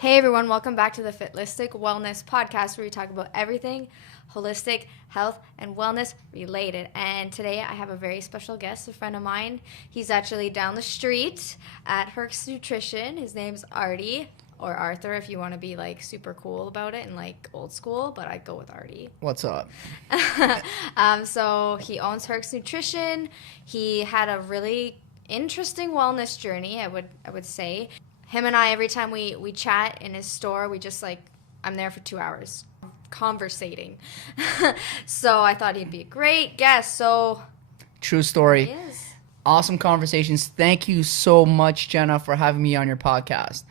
Hey everyone, welcome back to the Fitlistic Wellness Podcast where we talk about everything holistic, health, and wellness related. And today I have a very special guest, a friend of mine. He's actually down the street at Herc's Nutrition. His name's Artie, or Arthur if you want to be like super cool about it and like old school, but I'd go with Artie. What's up? So he owns Herc's Nutrition. He had a really interesting wellness journey, I would say. Him and I, every time we chat in his store, we just like, I'm there for 2 hours conversating. So I thought he'd be a great guest. So True story. he is. Awesome conversations. Thank you so much, Jenna, for having me on your podcast.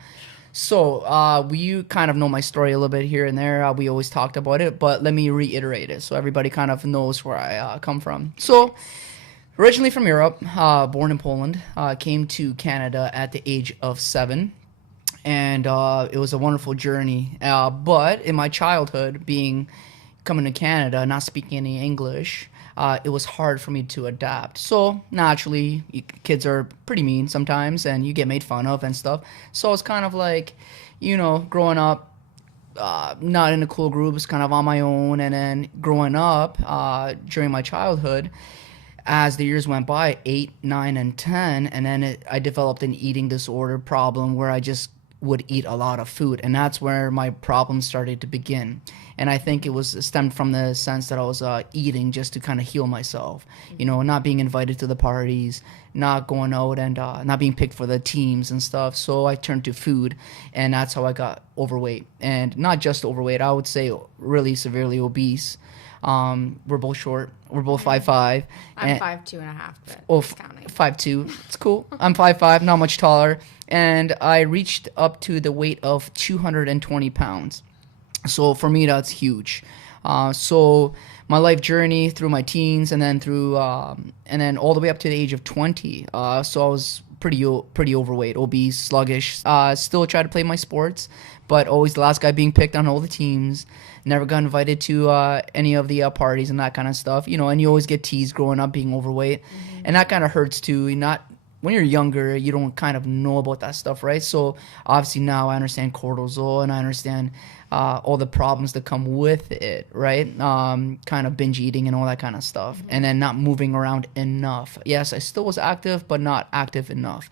So you kind of know my story a little bit here and there. We always talked about it, but let me reiterate it so everybody kind of knows where I come from. So originally from Europe, born in Poland, came to Canada at the age of 7, and it was a wonderful journey. But in my childhood, coming to Canada, not speaking any English, it was hard for me to adapt. So naturally, kids are pretty mean sometimes, and you get made fun of and stuff. So it's kind of like, growing up, not in a cool group, it's kind of on my own, and then growing up during my childhood, as the years went by, 8, 9, and 10, and then I developed an eating disorder problem where I just would eat a lot of food, and that's where my problems started to begin. And I think it was stemmed from the sense that I was eating just to kind of heal myself, not being invited to the parties, not going out, and not being picked for the teams and stuff. So I turned to food, and that's how I got overweight. And not just overweight, I would say really severely obese. We're both short. We're both 5'5". I'm 5'2.5", but it's counting. 5'2". It's cool. I'm 5'5", not much taller. And I reached up to the weight of 220 pounds. So for me, that's huge. So my life journey through my teens and then all the way up to the age of 20. So I was pretty overweight, obese, sluggish. Still tried to play my sports, but always the last guy being picked on all the teams. Never got invited to any of the parties and that kind of stuff. And you always get teased growing up being overweight. Mm-hmm. And that kind of hurts too. When you're younger, you don't kind of know about that stuff, right? So obviously now I understand cortisol and I understand all the problems that come with it, right? Kind of binge eating and all that kind of stuff. Mm-hmm. And then not moving around enough. Yes, I still was active, but not active enough.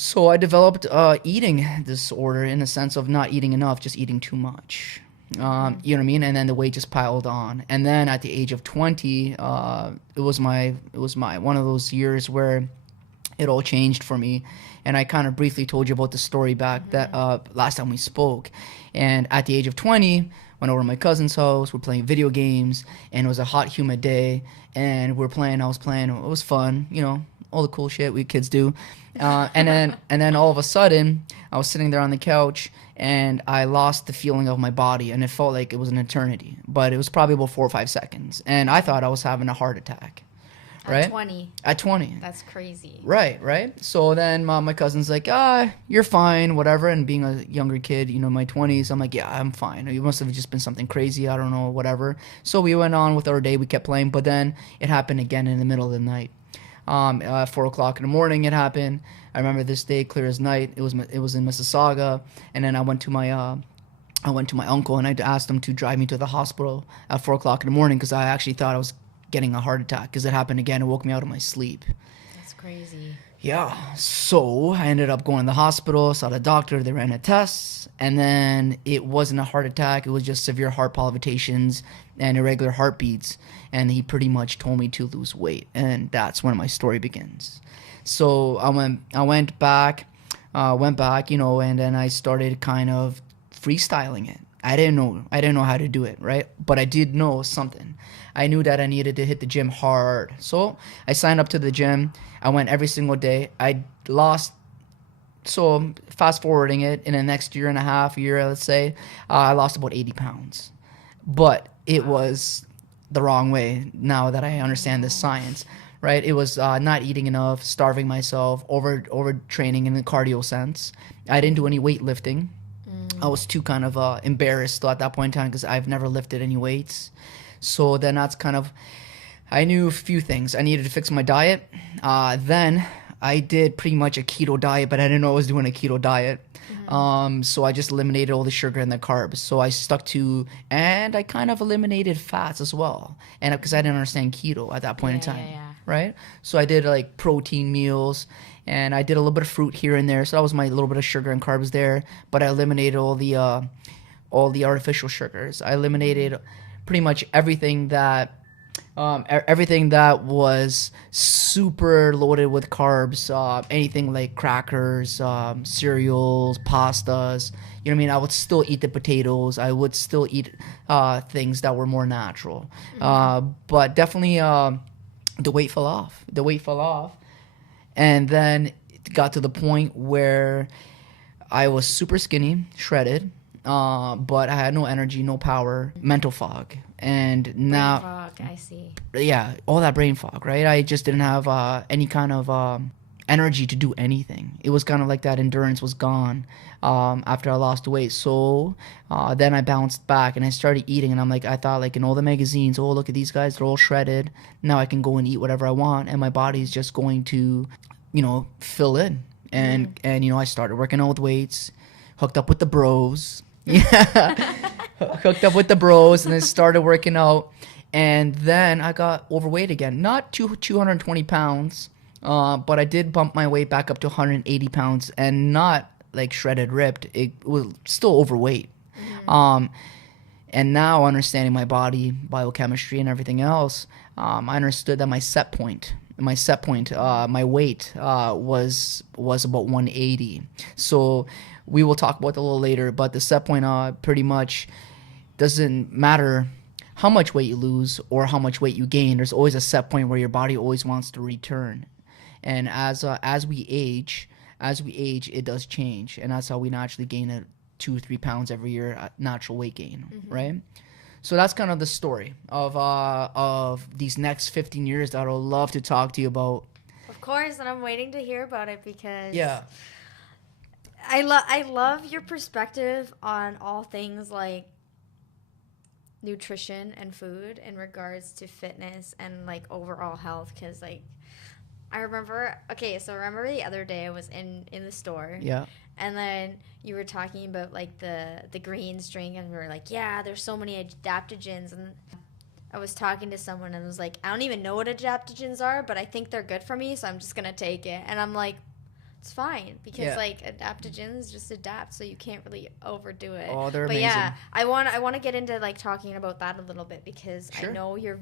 So I developed eating disorder in the sense of not eating enough, just eating too much. You know what I mean? And then the weight just piled on. And then at the age of 20, it was my one of those years where it all changed for me. And I kind of briefly told you about the story back that last time we spoke. And at the age of 20, went over to my cousin's house. We're playing video games, and it was a hot, humid day. And I was playing. It was fun, all the cool shit we kids do. And then all of a sudden, I was sitting there on the couch, and I lost the feeling of my body, and it felt like it was an eternity. But it was probably about 4 or 5 seconds, and I thought I was having a heart attack. Right? At 20. At 20. That's crazy. Right. So then my cousin's like, you're fine, whatever. And being a younger kid, my 20s, I'm like, yeah, I'm fine. It must have just been something crazy. I don't know, whatever. So we went on with our day. We kept playing. But then it happened again in the middle of the night. 4 o'clock in the morning it happened. I remember this day clear as night. It was in Mississauga. And then I went to my uncle, and I asked him to drive me to the hospital at 4 o'clock in the morning because I actually thought I was getting a heart attack because it happened again. It woke me out of my sleep. That's crazy. Yeah. So I ended up going to the hospital, saw the doctor, they ran the tests, and then it wasn't a heart attack. It was just severe heart palpitations and irregular heartbeats. And he pretty much told me to lose weight. And that's when my story begins. So I went back, and then I started kind of freestyling it. I didn't know how to do it, right? But I did know something. I knew that I needed to hit the gym hard. So I signed up to the gym. I went every single day. I lost, so fast forwarding it, in the next year and a half, let's say, I lost about 80 pounds. But it was the wrong way now that I understand this science, right? It was not eating enough, starving myself, overtraining in the cardio sense. I didn't do any weightlifting. I was too kind of embarrassed at that point in time because I've never lifted any weights. So then that's kind of, I knew a few things. I needed to fix my diet. Then I did pretty much a keto diet, but I didn't know I was doing a keto diet. So I just eliminated all the sugar and the carbs. So I stuck to, and I kind of eliminated fats as well. And because I didn't understand keto at that point in time, right? So I did like protein meals, and I did a little bit of fruit here and there. So that was my little bit of sugar and carbs there. But I eliminated all the artificial sugars. I eliminated pretty much everything that was super loaded with carbs, anything like crackers, cereals, pastas. You know what I mean? I would still eat the potatoes. I would still eat things that were more natural. But definitely the weight fell off. The weight fell off. And then it got to the point where I was super skinny, shredded, but I had no energy, no power, mental fog. And now, brain fog, I see. Yeah, all that brain fog, right? I just didn't have any kind of energy to do anything. It was kind of like that endurance was gone after I lost weight. So then I bounced back and I started eating, and I thought like in all the magazines, oh, look at these guys, they're all shredded. Now I can go and eat whatever I want, and my body's just going to, fill in. And I started working out with weights, hooked up with the bros. Yeah. Hooked up with the bros and then started working out, and then I got overweight again. Not 220 pounds, but I did bump my weight back up to 180 pounds, and not like shredded ripped. It was still overweight. And now understanding my body, biochemistry, and everything else, I understood that my weight was about 180. So we will talk about that a little later, but the set point pretty much doesn't matter how much weight you lose or how much weight you gain. There's always a set point where your body always wants to return. And as we age, it does change, and that's how we naturally gain 2 or 3 pounds every year, natural weight gain, right? So that's kind of the story of these next 15 years that I'll love to talk to you about. Of course, and I'm waiting to hear about it because I love your perspective on all things like nutrition and food in regards to fitness and like overall health, because like I remember the other day I was in the store, and then you were talking about like the greens drink, and we were like, yeah, there's so many adaptogens, and I was talking to someone and was like, I don't even know what adaptogens are, but I think they're good for me, so I'm just gonna take it. And I'm like, it's fine, because like adaptogens just adapt, so you can't really overdo it. Oh, they're amazing. amazing. I want to get into like talking about that a little bit, because I know you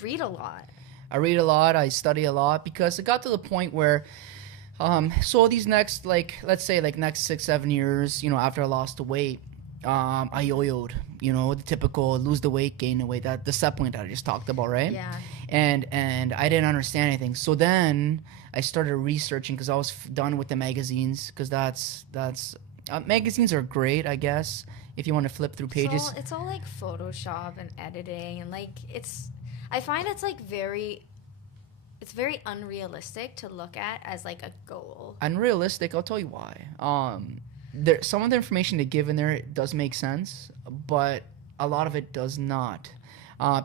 read a lot. I read a lot, I study a lot, because it got to the point where so these next, like, let's say like next 6-7 years, after I lost the weight, I yo-yoed, the typical lose the weight, gain the weight, that the set point that I just talked about, right? Yeah. And I didn't understand anything. So then I started researching, because I was done with the magazines, because that's magazines are great, I guess, if you want to flip through pages. So it's all like Photoshop and editing, and like I find it's very unrealistic to look at as like a goal. Unrealistic, I'll tell you why. Some of the information they give in there does make sense, but a lot of it does not.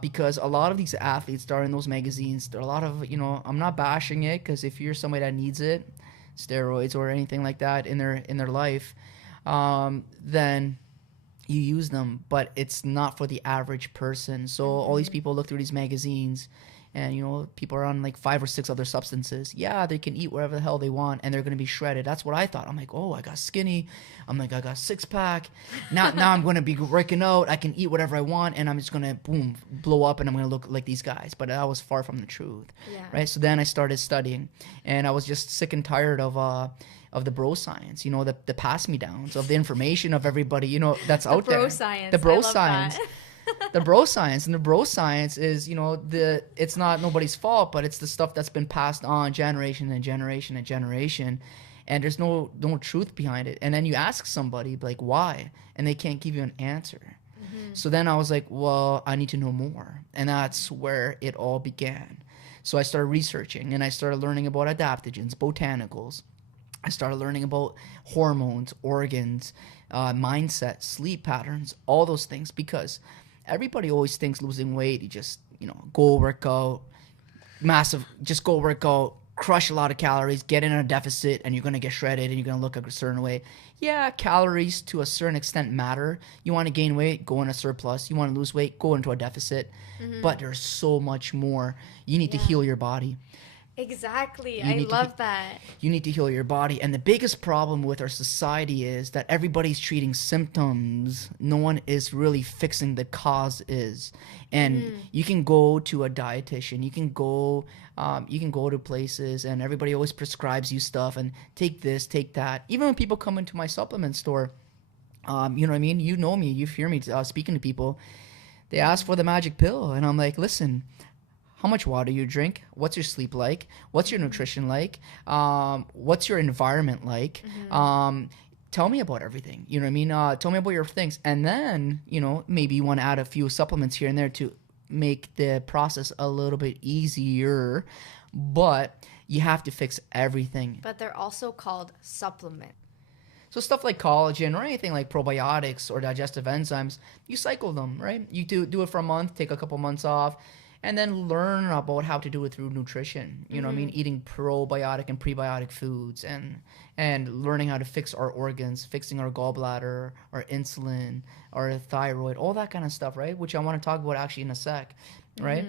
Because a lot of these athletes that are in those magazines, there are a lot of, I'm not bashing it, because if you're somebody that needs it, steroids or anything like that in their life, then you use them, but it's not for the average person. So all these people look through these magazines, and people are on like 5 or 6 other substances. Yeah, they can eat whatever the hell they want, and they're going to be shredded. That's what I thought. I'm like, oh, I got skinny. I'm like, I got 6-pack. Now I'm going to be working out. I can eat whatever I want, and I'm just going to boom, blow up, and I'm going to look like these guys. But that was far from the truth, right? So then I started studying, and I was just sick and tired of the bro science, the pass me downs of the information of everybody, that's out there. The bro science. The bro science. And the bro science is, it's not nobody's fault, but it's the stuff that's been passed on generation and generation and generation. And there's no truth behind it. And then you ask somebody, like, why? And they can't give you an answer. So then I was like, well, I need to know more. And that's where it all began. So I started researching, and I started learning about adaptogens, botanicals. I started learning about hormones, organs, mindset, sleep patterns, all those things, because everybody always thinks losing weight, you just, go work out, just go work out, crush a lot of calories, get in a deficit, and you're going to get shredded and you're going to look a certain way. Yeah, calories to a certain extent matter. You want to gain weight, go in a surplus. You want to lose weight, go into a deficit. But there's so much more. You need to heal your body. Exactly. I love that. You need to heal your body. And the biggest problem with our society is that everybody's treating symptoms. No one is really fixing the cause is. And you can go to a dietitian. You can go to places, and everybody always prescribes you stuff and take this, take that. Even when people come into my supplement store, you know what I mean? You know me. You hear me speaking to people. They ask for the magic pill. And I'm like, listen, how much water you drink? What's your sleep like? What's your nutrition like? What's your environment like? Tell me about everything. You know what I mean? Tell me about your things. And then, you know, maybe you want to add a few supplements here and there to make the process a little bit easier. But you have to fix everything. But they're also called supplement. So stuff like collagen or anything like probiotics or digestive enzymes, you cycle them, right? You do it for a month, take a couple months off, and then learn about how to do it through nutrition. You know what I mean? Eating probiotic and prebiotic foods and learning how to fix our organs, fixing our gallbladder, our insulin, our thyroid, all that kind of stuff, right? Which I want to talk about actually in a sec, right?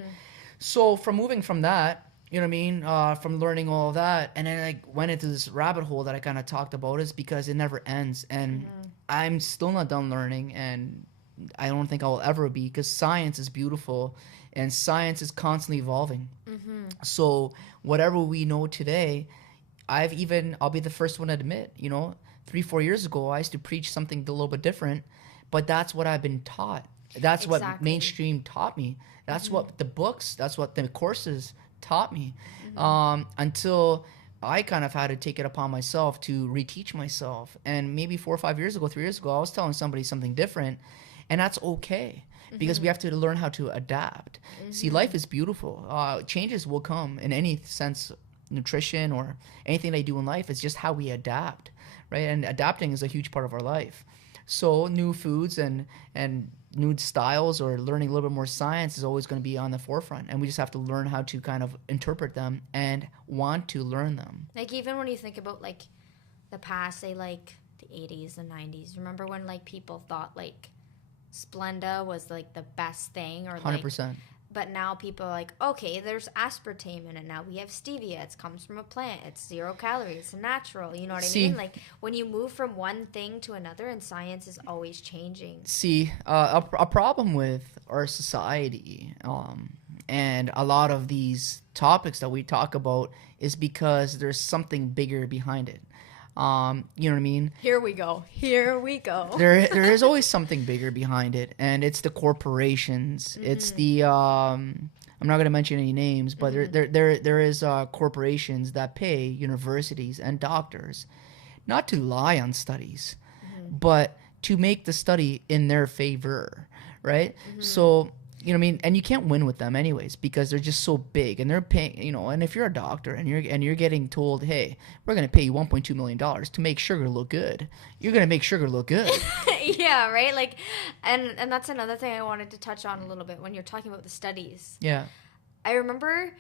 So from moving from that, you know what I mean? From learning all of that, and then I went into this rabbit hole that I kind of talked about is because it never ends. And I'm still not done learning, and I don't think I'll ever be, because science is beautiful and science is constantly evolving. So whatever we know today, I'll be the first one to admit, you know, 3-4 years ago, I used to preach something a little bit different, but that's what I've been taught. That's what mainstream taught me. That's what the books, that's what the courses taught me, until I kind of had to take it upon myself to reteach myself. And maybe 4 or 5 years ago, 3 years ago, I was telling somebody something different, and that's okay, because we have to learn how to adapt. See, life is beautiful. Changes will come in any sense, nutrition or anything they do in life. It's just how we adapt, right? And adapting is a huge part of our life. So new foods and new styles or learning a little bit more science is always going to be on the forefront, and we just have to learn how to kind of interpret them and want to learn them. Like, even when you think about like the past, say like the 80s and 90s, remember when like people thought like Splenda was like the best thing, or 100%. Like, but now people are like, okay, there's aspartame in it. Now we have stevia. It comes from a plant. It's 0 calories. It's natural. You know what I mean? Like, when you move from one thing to another, and science is always changing. See, a problem with our society and a lot of these topics that we talk about is because there's something bigger behind it. You know what I mean? Here we go. There is always something bigger behind it, and it's the corporations. It's the I'm not going to mention any names, but there is corporations that pay universities and doctors not to lie on studies, but to make the study in their favor, right? So, you know what I mean? And you can't win with them anyways, because they're just so big, and they're paying, you know, and if you're a doctor and you're getting told, hey, we're going to pay you $1.2 million to make sugar look good, you're going to make sugar look good. Yeah, right? Like, and that's another thing I wanted to touch on a little bit when you're talking about the studies. Yeah. I remember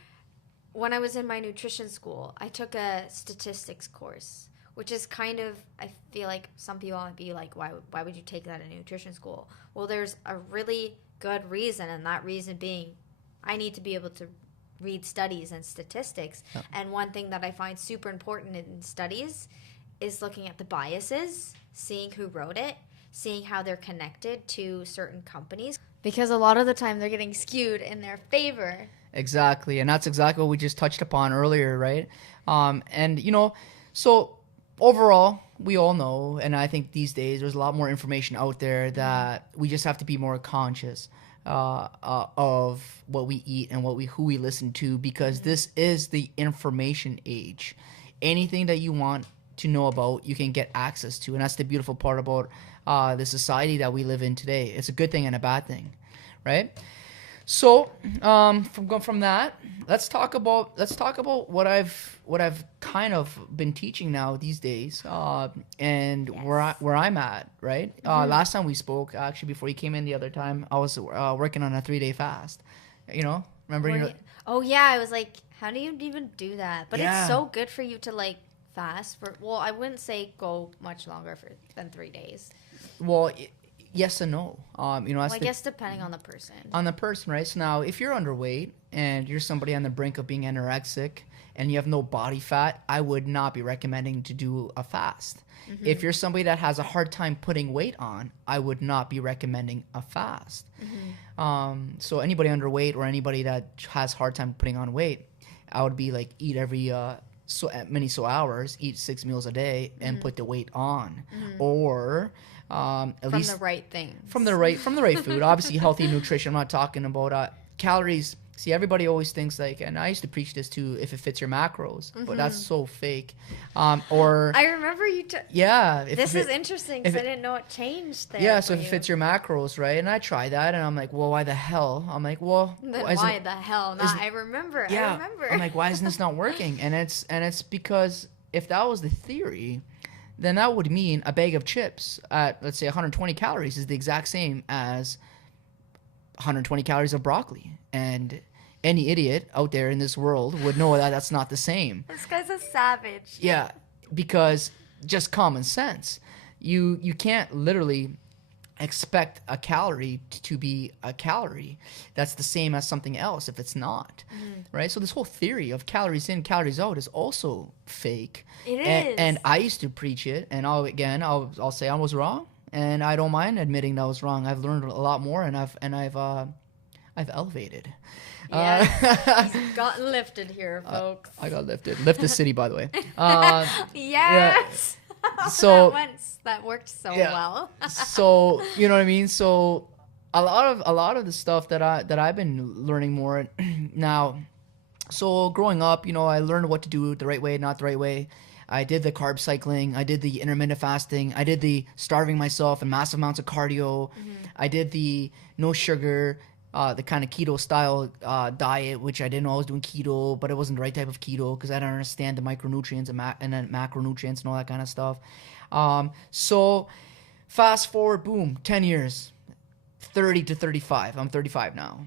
when I was in my nutrition school, I took a statistics course, which is kind of, I feel like some people might be like, why would you take that in nutrition school? Well, there's a really good reason, and that reason being I need to be able to read studies and statistics. And one thing that I find super important in studies is looking at the biases, seeing who wrote it, seeing how they're connected to certain companies, because a lot of the time they're getting skewed in their favor. Exactly, and that's exactly what we just touched upon earlier, right? And you know, so overall, we all know, and I think these days there's a lot more information out there that we just have to be more conscious of what we eat and who we listen to, because this is the information age. Anything that you want to know about, you can get access to, and that's the beautiful part about the society that we live in today. It's a good thing and a bad thing, right? So from that, let's talk about what I've kind of been teaching now these days, and where I'm at, right? Last time we spoke, actually, before you came in the other time, I was working on a 3-day fast. You know, remember? Oh yeah, I was like, How do you even do that? But Yeah. it's so good for you to like fast for. Well, I wouldn't say go much longer than 3 days. Well, yes and no. You know, Well, that's I guess depending on the person. on the person, right? So now, if you're underweight and you're somebody on the brink of being anorexic and you have no body fat, I would not be recommending to do a fast. If you're somebody that has a hard time putting weight on, I would not be recommending a fast. So anybody underweight or anybody that has hard time putting on weight, I would be like eat every so hours, eat 6 meals a day, and put the weight on, or at From least the right things. from the right food. Obviously, healthy nutrition. I'm not talking about calories. See, everybody always thinks like, and I used to preach this too, if it fits your macros, but that's so fake. Or I remember you. yeah, This is interesting because I didn't know it changed there. yeah. So for if it you. fits your macros, right? And I tried that, and I'm like, well, why the hell? I'm like, well, Then why why the hell not? I remember. yeah. I remember. I'm like, why isn't this not working? And it's because if that was the theory, then that would mean a bag of chips at, let's say, 120 calories is the exact same as 120 calories of broccoli. And any idiot out there in this world would know that that's not the same. This guy's a savage. Yeah, because just common sense. You can't literally expect a calorie to be a calorie that's the same as something else if it's not, right? So this whole theory of calories in, calories out is also fake. It is. And I used to preach it, and I'll say I was wrong, and I don't mind admitting that I was wrong. I've learned a lot more, and I've elevated. Yeah, he's gotten lifted here, folks. I got lifted. Lift the city, by the way. Yes. So that worked so yeah. well. So you know what I mean. So a lot of the stuff that I've been learning more now. So growing up, you know, I learned what to do the right way, not the right way. I did the carb cycling. I did the intermittent fasting. I did the starving myself and massive amounts of cardio. I did the no sugar, the kind of keto style diet, which I didn't know I was doing keto, but it wasn't the right type of keto because I didn't understand the micronutrients and then macronutrients and all that kind of stuff. So fast forward, boom, 10 years, 30 to 35. I'm 35 now.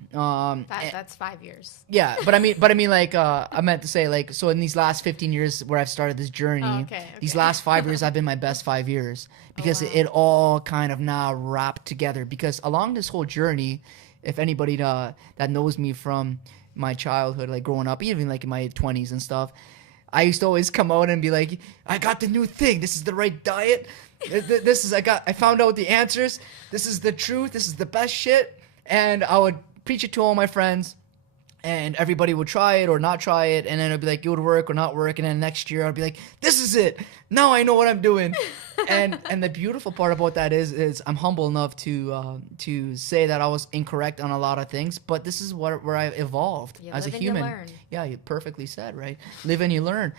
That's 5 years. Yeah, but I mean, like, I meant to say, like, so in these last 15 years where I've started this journey, these last 5 years have been my best 5 years because it all kind of now wrapped together. Because along this whole journey, if anybody that knows me from my childhood, like growing up, even like in my 20s and stuff, I used to always come out and be like, I got the new thing. This is the right diet. I found out the answers. This is the truth. This is the best shit. And I would preach it to all my friends, and everybody would try it or not try it. And then it'd be like, it would work or not work. And then next year I'd be like, this is it. Now I know what I'm doing. and the beautiful part about that is I'm humble enough to say that I was incorrect on a lot of things, but this is where I evolved as a human. You learn. Yeah, you perfectly said, right? Live and you learn.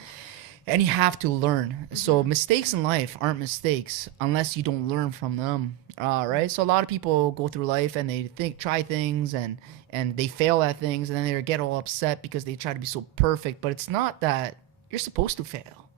And you have to learn. So mistakes in life aren't mistakes unless you don't learn from them, right? So a lot of people go through life and they try things and they fail at things, and then they get all upset because they try to be so perfect. But it's not that. You're supposed to fail.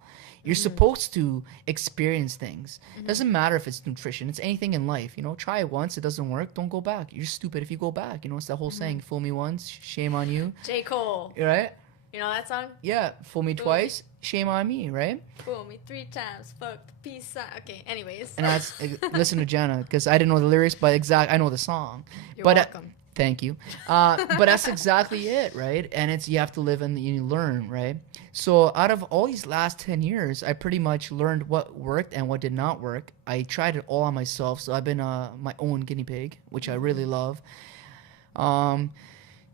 You're supposed to experience things. It doesn't matter if it's nutrition. It's anything in life. You know, try it once. It doesn't work. Don't go back. You're stupid if you go back. You know, it's that whole saying, fool me once, shame on you. J. Cole. Right? You know that song? Yeah. Fool me twice, shame on me, right? Fool me 3 times, fuck the peace sign. Okay, anyways. And that's listen to Jenna, because I didn't know the lyrics, but I know the song. You're but welcome. Thank you. But that's exactly it, right? And you have to live and you learn, right? So out of all these last 10 years, I pretty much learned what worked and what did not work. I tried it all on myself. So I've been my own guinea pig, which I really love.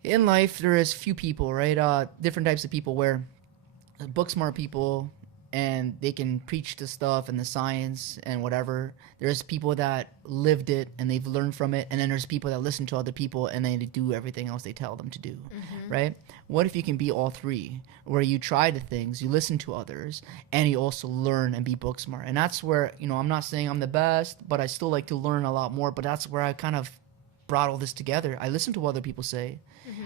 In life, there is few people, right? Different types of people where book smart people, and they can preach the stuff and the science and whatever. There's people that lived it and they've learned from it, and then there's people that listen to other people and they do everything else they tell them to do, right? What if you can be all three, where you try the things, you listen to others, and you also learn and be book smart? And that's where, you know, I'm not saying I'm the best, but I still like to learn a lot more. But that's where I kind of brought all this together. I listen to what other people say.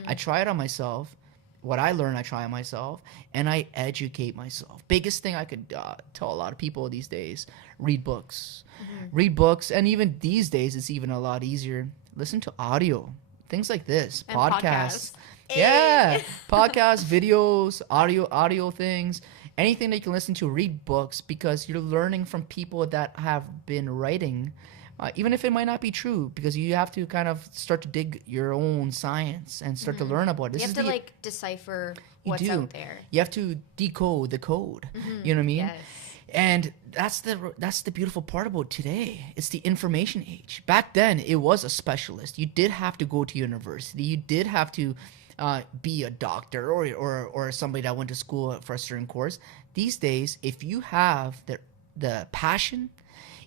I try it on myself. What I learn, I try on myself, and I educate myself. Biggest thing I could tell a lot of people these days: read books. Read books, and even these days, it's even a lot easier. Listen to audio, things like this, And podcasts. Yeah, podcasts, videos, audio things, anything that you can listen to, read books, because you're learning from people that have been writing, even if it might not be true, because you have to kind of start to dig your own science and start to learn about it. You have to like decipher what's out there. You have to decode the code. You know what I mean? Yes. And that's the beautiful part about today. It's the information age. Back then, it was a specialist. You did have to go to university. You did have to be a doctor or somebody that went to school for a certain course. These days, if you have the passion,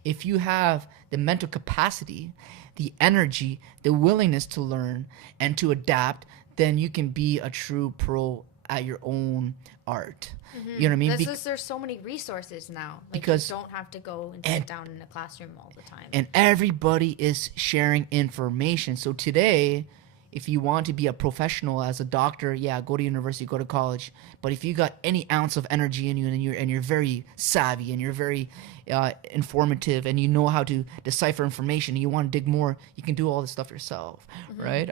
if you have the mental capacity, the energy, the willingness to learn and to adapt, then you can be a true pro at your own art. You know what I mean? Because there's so many resources now. Like, because you don't have to go and sit down in a classroom all the time. And everybody is sharing information. So today, if you want to be a professional as a doctor, yeah, go to university, go to college. But if you got any ounce of energy in you and you're very savvy and you're very informative and you know how to decipher information and you want to dig more, you can do all this stuff yourself, right?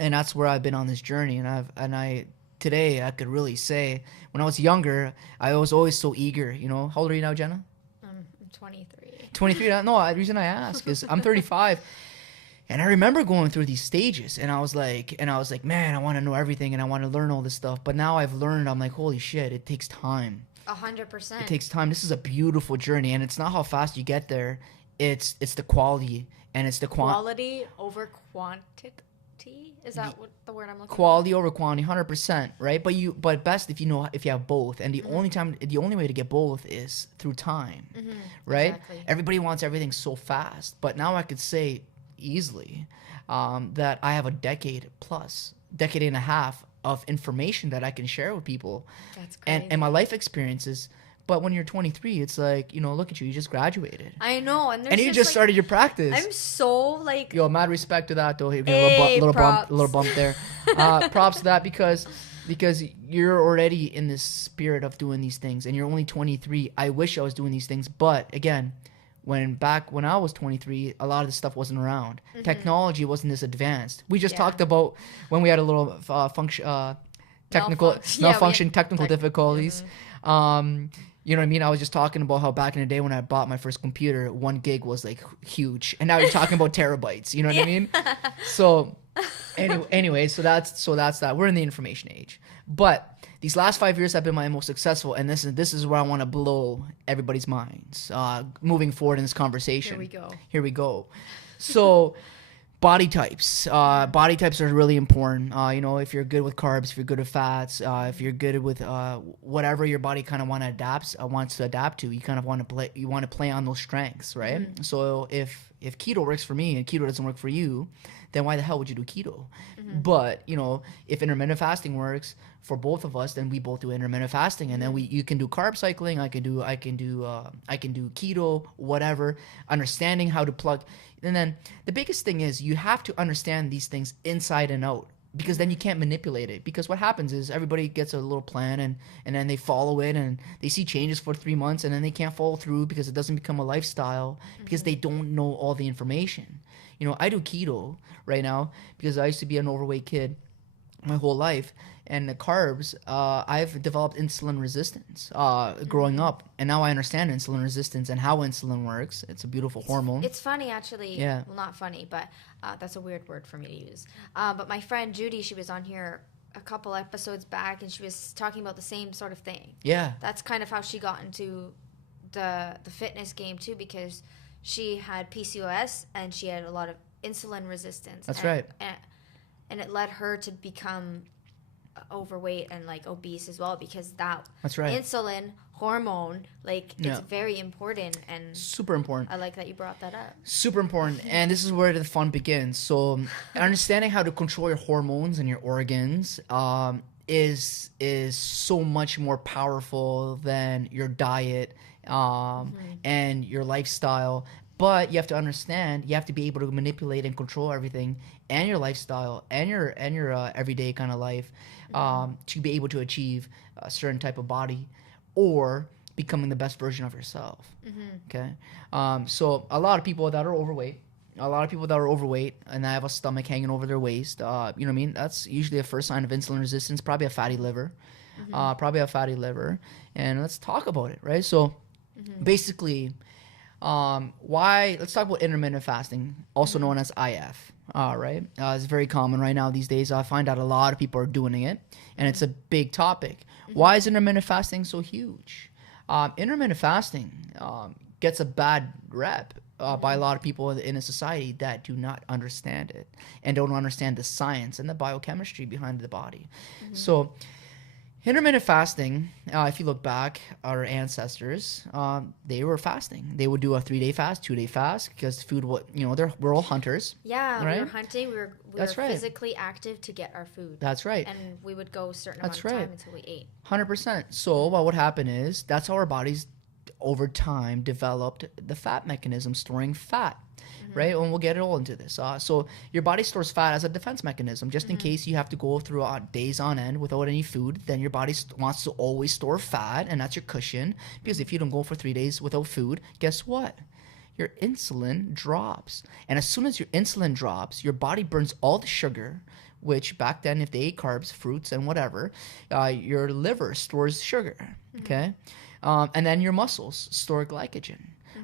And that's where I've been on this journey. And today I could really say, when I was younger, I was always so eager. You know, how old are you now, Jenna? I'm 23. 23. No, the reason I ask is I'm 35. And I remember going through these stages, and I was like, man, I want to know everything, and I want to learn all this stuff. But now I've learned, I'm like, holy shit, it takes time. 100%. It takes time. This is a beautiful journey, and it's not how fast you get there. It's the quality, and it's the quality over quantity. Is that what the word I'm looking for? Quality over quantity, 100%, right? But best if you have both, and the only way to get both is through time, right? Exactly. Everybody wants everything so fast, but now I could say easily that I have a decade and a half of information that I can share with people. That's crazy. And my life experiences. But when you're 23, it's like, look at you just graduated. I know, and you just started your practice. I'm so like, yo, mad respect to that though. Hey, little bump there. Props to that because you're already in this spirit of doing these things, and you're only 23. I wish I was doing these things, but again, when I was 23, a lot of this stuff wasn't around. Technology wasn't this advanced. We just talked about when we had a little technical difficulties. You know what I mean? I was just talking about how back in the day when I bought my first computer, 1 gig was like huge, and now you're talking about terabytes. You know what I mean? So anyway, so that's that. We're in the information age, but these last 5 years have been my most successful, and this is where I want to blow everybody's minds. Moving forward in this conversation. Here we go. So. Body types. Body types are really important. If you're good with carbs, if you're good with fats, if you're good with whatever your body kind of wants to adapt to, you kind of want to play on those strengths, right? So if keto works for me and keto doesn't work for you, then why the hell would you do keto? But if intermittent fasting works for both of us, then we both do intermittent fasting, and then you can do carb cycling. I can do keto, whatever. Understanding how to plug. And then the biggest thing is you have to understand these things inside and out, because then you can't manipulate it. Because what happens is everybody gets a little plan and then they follow it and they see changes for 3 months and then they can't follow through because it doesn't become a lifestyle because they don't know all the information. I do keto right now because I used to be an overweight kid my whole life, and the carbs, I've developed insulin resistance growing up, and now I understand insulin resistance and how insulin works. It's a beautiful hormone. It's funny, actually. Yeah. Well, not funny, but that's a weird word for me to use. But my friend Judy, she was on here a couple episodes back, and she was talking about the same sort of thing. Yeah. That's kind of how she got into the fitness game too, because she had PCOS and she had a lot of insulin resistance. That's right. And it led her to become overweight and like obese as well, because that's right. Insulin hormone, it's very important, and super important. I like that you brought that up. Super important. And this is where the fun begins. So understanding how to control your hormones and your organs is so much more powerful than your diet and your lifestyle. But you have to understand, you have to be able to manipulate and control everything, and your lifestyle, and your everyday kind of life, to be able to achieve a certain type of body, or becoming the best version of yourself. Okay, so a lot of people that are overweight, A lot of people that are overweight and that have a stomach hanging over their waist, you know what I mean? That's usually a first sign of insulin resistance, probably a fatty liver. And let's talk about it, right? So basically, let's talk about intermittent fasting, also known as IF. Right? It's very common right now these days. I find out a lot of people are doing it, and it's a big topic. Why is intermittent fasting so huge? Intermittent fasting gets a bad rep by a lot of people in a society that do not understand it and don't understand the science and the biochemistry behind the body. So intermittent fasting, if you look back, our ancestors, they were fasting. They would do a 3-day fast, 2-day fast, because food, we're all hunters. Yeah, right? we were hunting. We were physically active to get our food. That's right. And we would go a certain amount of time until we ate. 100%. So what would happen is that's how our bodies over time developed the fat mechanism, storing fat. Right? And we'll get it all into this. So your body stores fat as a defense mechanism, just in case you have to go through days on end without any food. Then your body wants to always store fat, and that's your cushion. Because if you don't go for 3 days without food, guess what? Your insulin drops. And as soon as your insulin drops, your body burns all the sugar, which back then, if they ate carbs, fruits, and whatever, your liver stores sugar. Okay? And then your muscles store glycogen.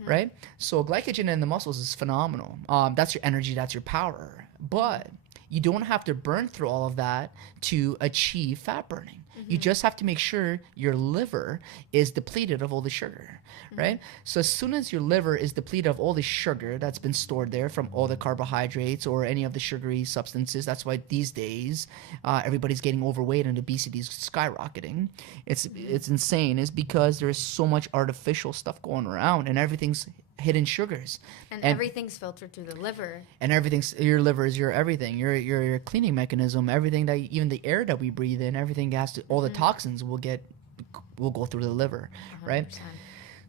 Right? So glycogen in the muscles is phenomenal. That's your energy, that's your power. But you don't have to burn through all of that to achieve fat burning. You just have to make sure your liver is depleted of all the sugar, right? So as soon as your liver is depleted of all the sugar that's been stored there from all the carbohydrates or any of the sugary substances, that's why these days everybody's getting overweight and obesity is skyrocketing. It's insane. It's because there's so much artificial stuff going around and everything's hidden sugars. And everything's filtered through the liver. And your liver is your everything, your cleaning mechanism, everything that, even the air that we breathe in, everything has to, all the toxins will go through the liver, 100%. Right?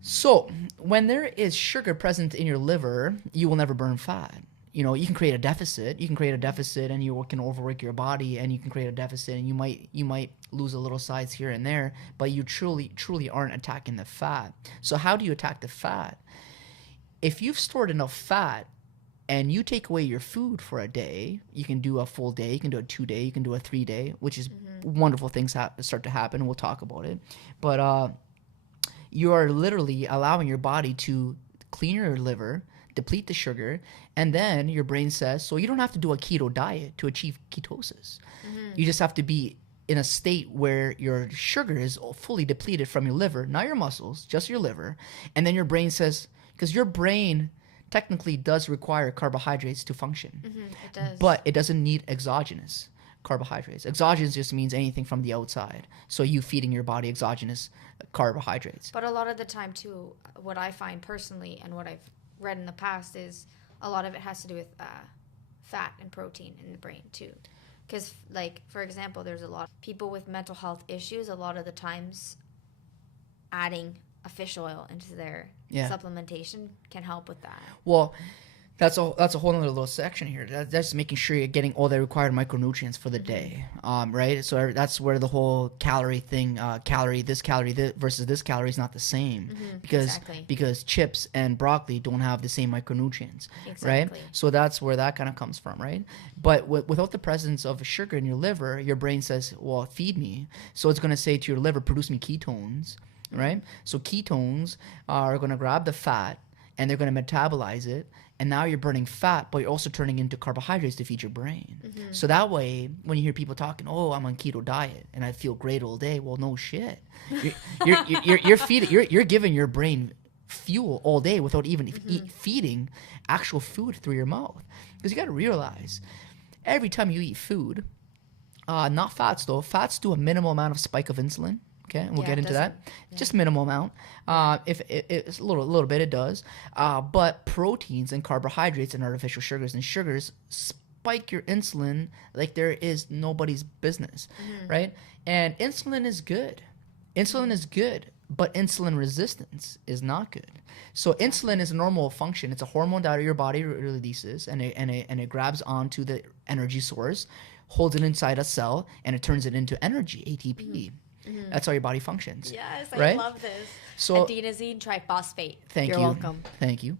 So when there is sugar present in your liver, you will never burn fat. You can create a deficit. You can create a deficit, and you can overwork your body, and you can create a deficit, and you might lose a little size here and there, but you truly aren't attacking the fat. So how do you attack the fat? If you've stored enough fat and you take away your food for a day, you can do a full day, you can do a 2-day, you can do a 3-day, which is wonderful things start to happen. We'll talk about it. But you are literally allowing your body to clean your liver, deplete the sugar, and then your brain says, so you don't have to do a keto diet to achieve ketosis. You just have to be in a state where your sugar is fully depleted from your liver, not your muscles, just your liver. And then your brain says, because your brain technically does require carbohydrates to function. It does. But it doesn't need exogenous carbohydrates. Exogenous just means anything from the outside. So you feeding your body exogenous carbohydrates. But a lot of the time, too, what I find personally and what I've read in the past is a lot of it has to do with fat and protein in the brain, too. Because, like, for example, there's a lot of people with mental health issues, a lot of the times adding a fish oil into their supplementation can help with that. Well, that's a whole other little section here. That's making sure you're getting all the required micronutrients for the day, right? So that's where the whole calorie thing, this versus this calorie is not the same, because chips and broccoli don't have the same micronutrients, right? So that's where that kind of comes from, right? But without the presence of sugar in your liver, your brain says, well, feed me. So it's going to say to your liver, produce me ketones, right? So ketones are going to grab the fat and they're going to metabolize it. And now you're burning fat, but you're also turning into carbohydrates to feed your brain. So that way, when you hear people talking, oh, I'm on keto diet and I feel great all day. Well, no shit. You're giving your brain fuel all day without even feeding actual food through your mouth. Because you got to realize, every time you eat food, not fats though, fats do a minimal amount of spike of insulin. Okay, and we'll get into that. Yeah. Just minimal amount. If it's a little bit, it does. But proteins and carbohydrates and artificial sugars spike your insulin like there is nobody's business, right? And insulin is good. Insulin is good, but insulin resistance is not good. So insulin is a normal function. It's a hormone that your body releases, and it grabs onto the energy source, holds it inside a cell, and it turns it into energy, ATP. That's how your body functions. Yes, right? I love this. So adenosine triphosphate. Thank You're you. welcome. Thank you.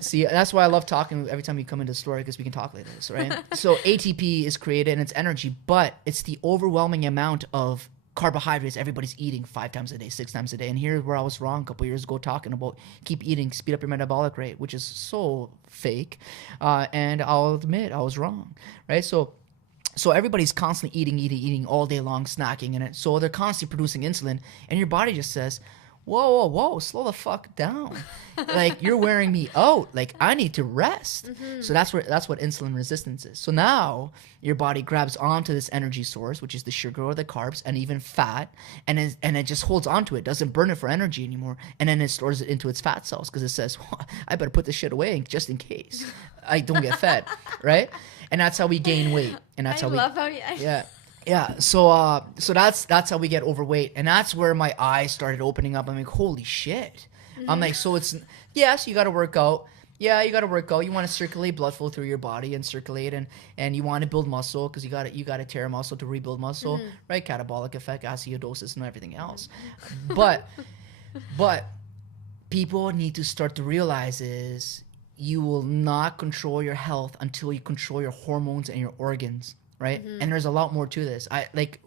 See, that's why I love talking every time you come into the store, because we can talk like this, right? So ATP is created and it's energy, but it's the overwhelming amount of carbohydrates everybody's eating 5 times a day, 6 times a day. And here's where I was wrong a couple years ago, talking about keep eating, speed up your metabolic rate, which is so fake. And I'll admit I was wrong, right? So everybody's constantly eating all day long, snacking in it. So they're constantly producing insulin, and your body just says, whoa, slow the fuck down. Like, you're wearing me out. Like, I need to rest. So that's what insulin resistance is. So now your body grabs onto this energy source, which is the sugar or the carbs and even fat, and it just holds onto it, doesn't burn it for energy anymore, and then it stores it into its fat cells because it says, I better put this shit away just in case I don't get fed, right? And that's how we gain weight. And that's yeah. So that's how we get overweight. And that's where my eyes started opening up. I'm like, holy shit. I'm like, so it's, yes, you got to work out. Yeah, you got to work out. You want to circulate blood flow through your body and circulate, and you want to build muscle because you got to tear muscle to rebuild muscle, right? Catabolic effect, acidosis, and everything else. But people need to start to realize is you will not control your health until you control your hormones and your organs, right? And there's a lot more to this.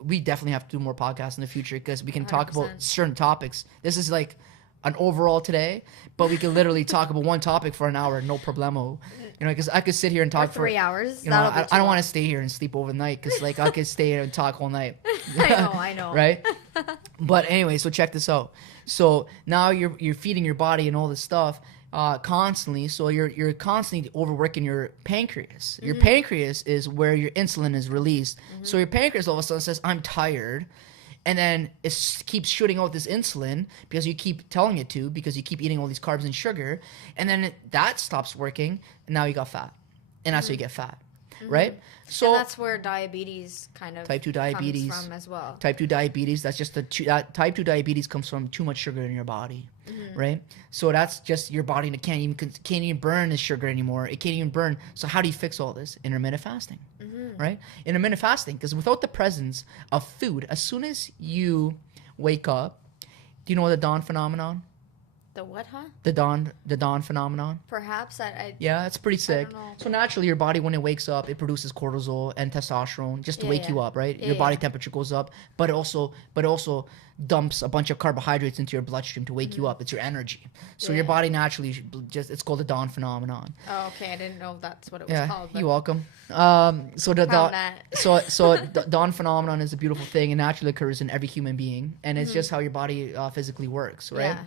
We definitely have to do more podcasts in the future because we can 100%. Talk about certain topics. This is like an overall today, but we can literally talk about one topic for an hour, no problemo. You know, because I could sit here and talk for 3 hours. You know, I don't want to stay here and sleep overnight because like I could stay here and talk all night. I know. Right? But anyway, so check this out. So now you're feeding your body and all this stuff constantly. So you're constantly overworking your pancreas. Your pancreas is where your insulin is released. So your pancreas all of a sudden says, I'm tired. And then it keeps shooting out this insulin because you keep telling it to, because you keep eating all these carbs and sugar. And then that stops working, and now you got fat. And that's how you get fat, right? So and that's where diabetes kind of type 2 diabetes comes from as well. Type 2 diabetes, that's just type 2 diabetes comes from too much sugar in your body, right? So that's just your body can't even burn the sugar anymore. It can't even burn. So how do you fix all this? Intermittent fasting, right? Intermittent fasting, because without the presence of food, as soon as you wake up, do you know the dawn phenomenon? The what, huh? The dawn phenomenon. Perhaps yeah, it's pretty sick. I don't know. So naturally, your body, when it wakes up, it produces cortisol and testosterone just to wake you up, right? Your body temperature goes up, but it also dumps a bunch of carbohydrates into your bloodstream to wake you up. It's your energy. So your body naturally it's called the dawn phenomenon. Oh, okay. I didn't know that's what it was called. You're welcome. So the dawn phenomenon is a beautiful thing and naturally occurs in every human being, and it's just how your body physically works, right? Yeah.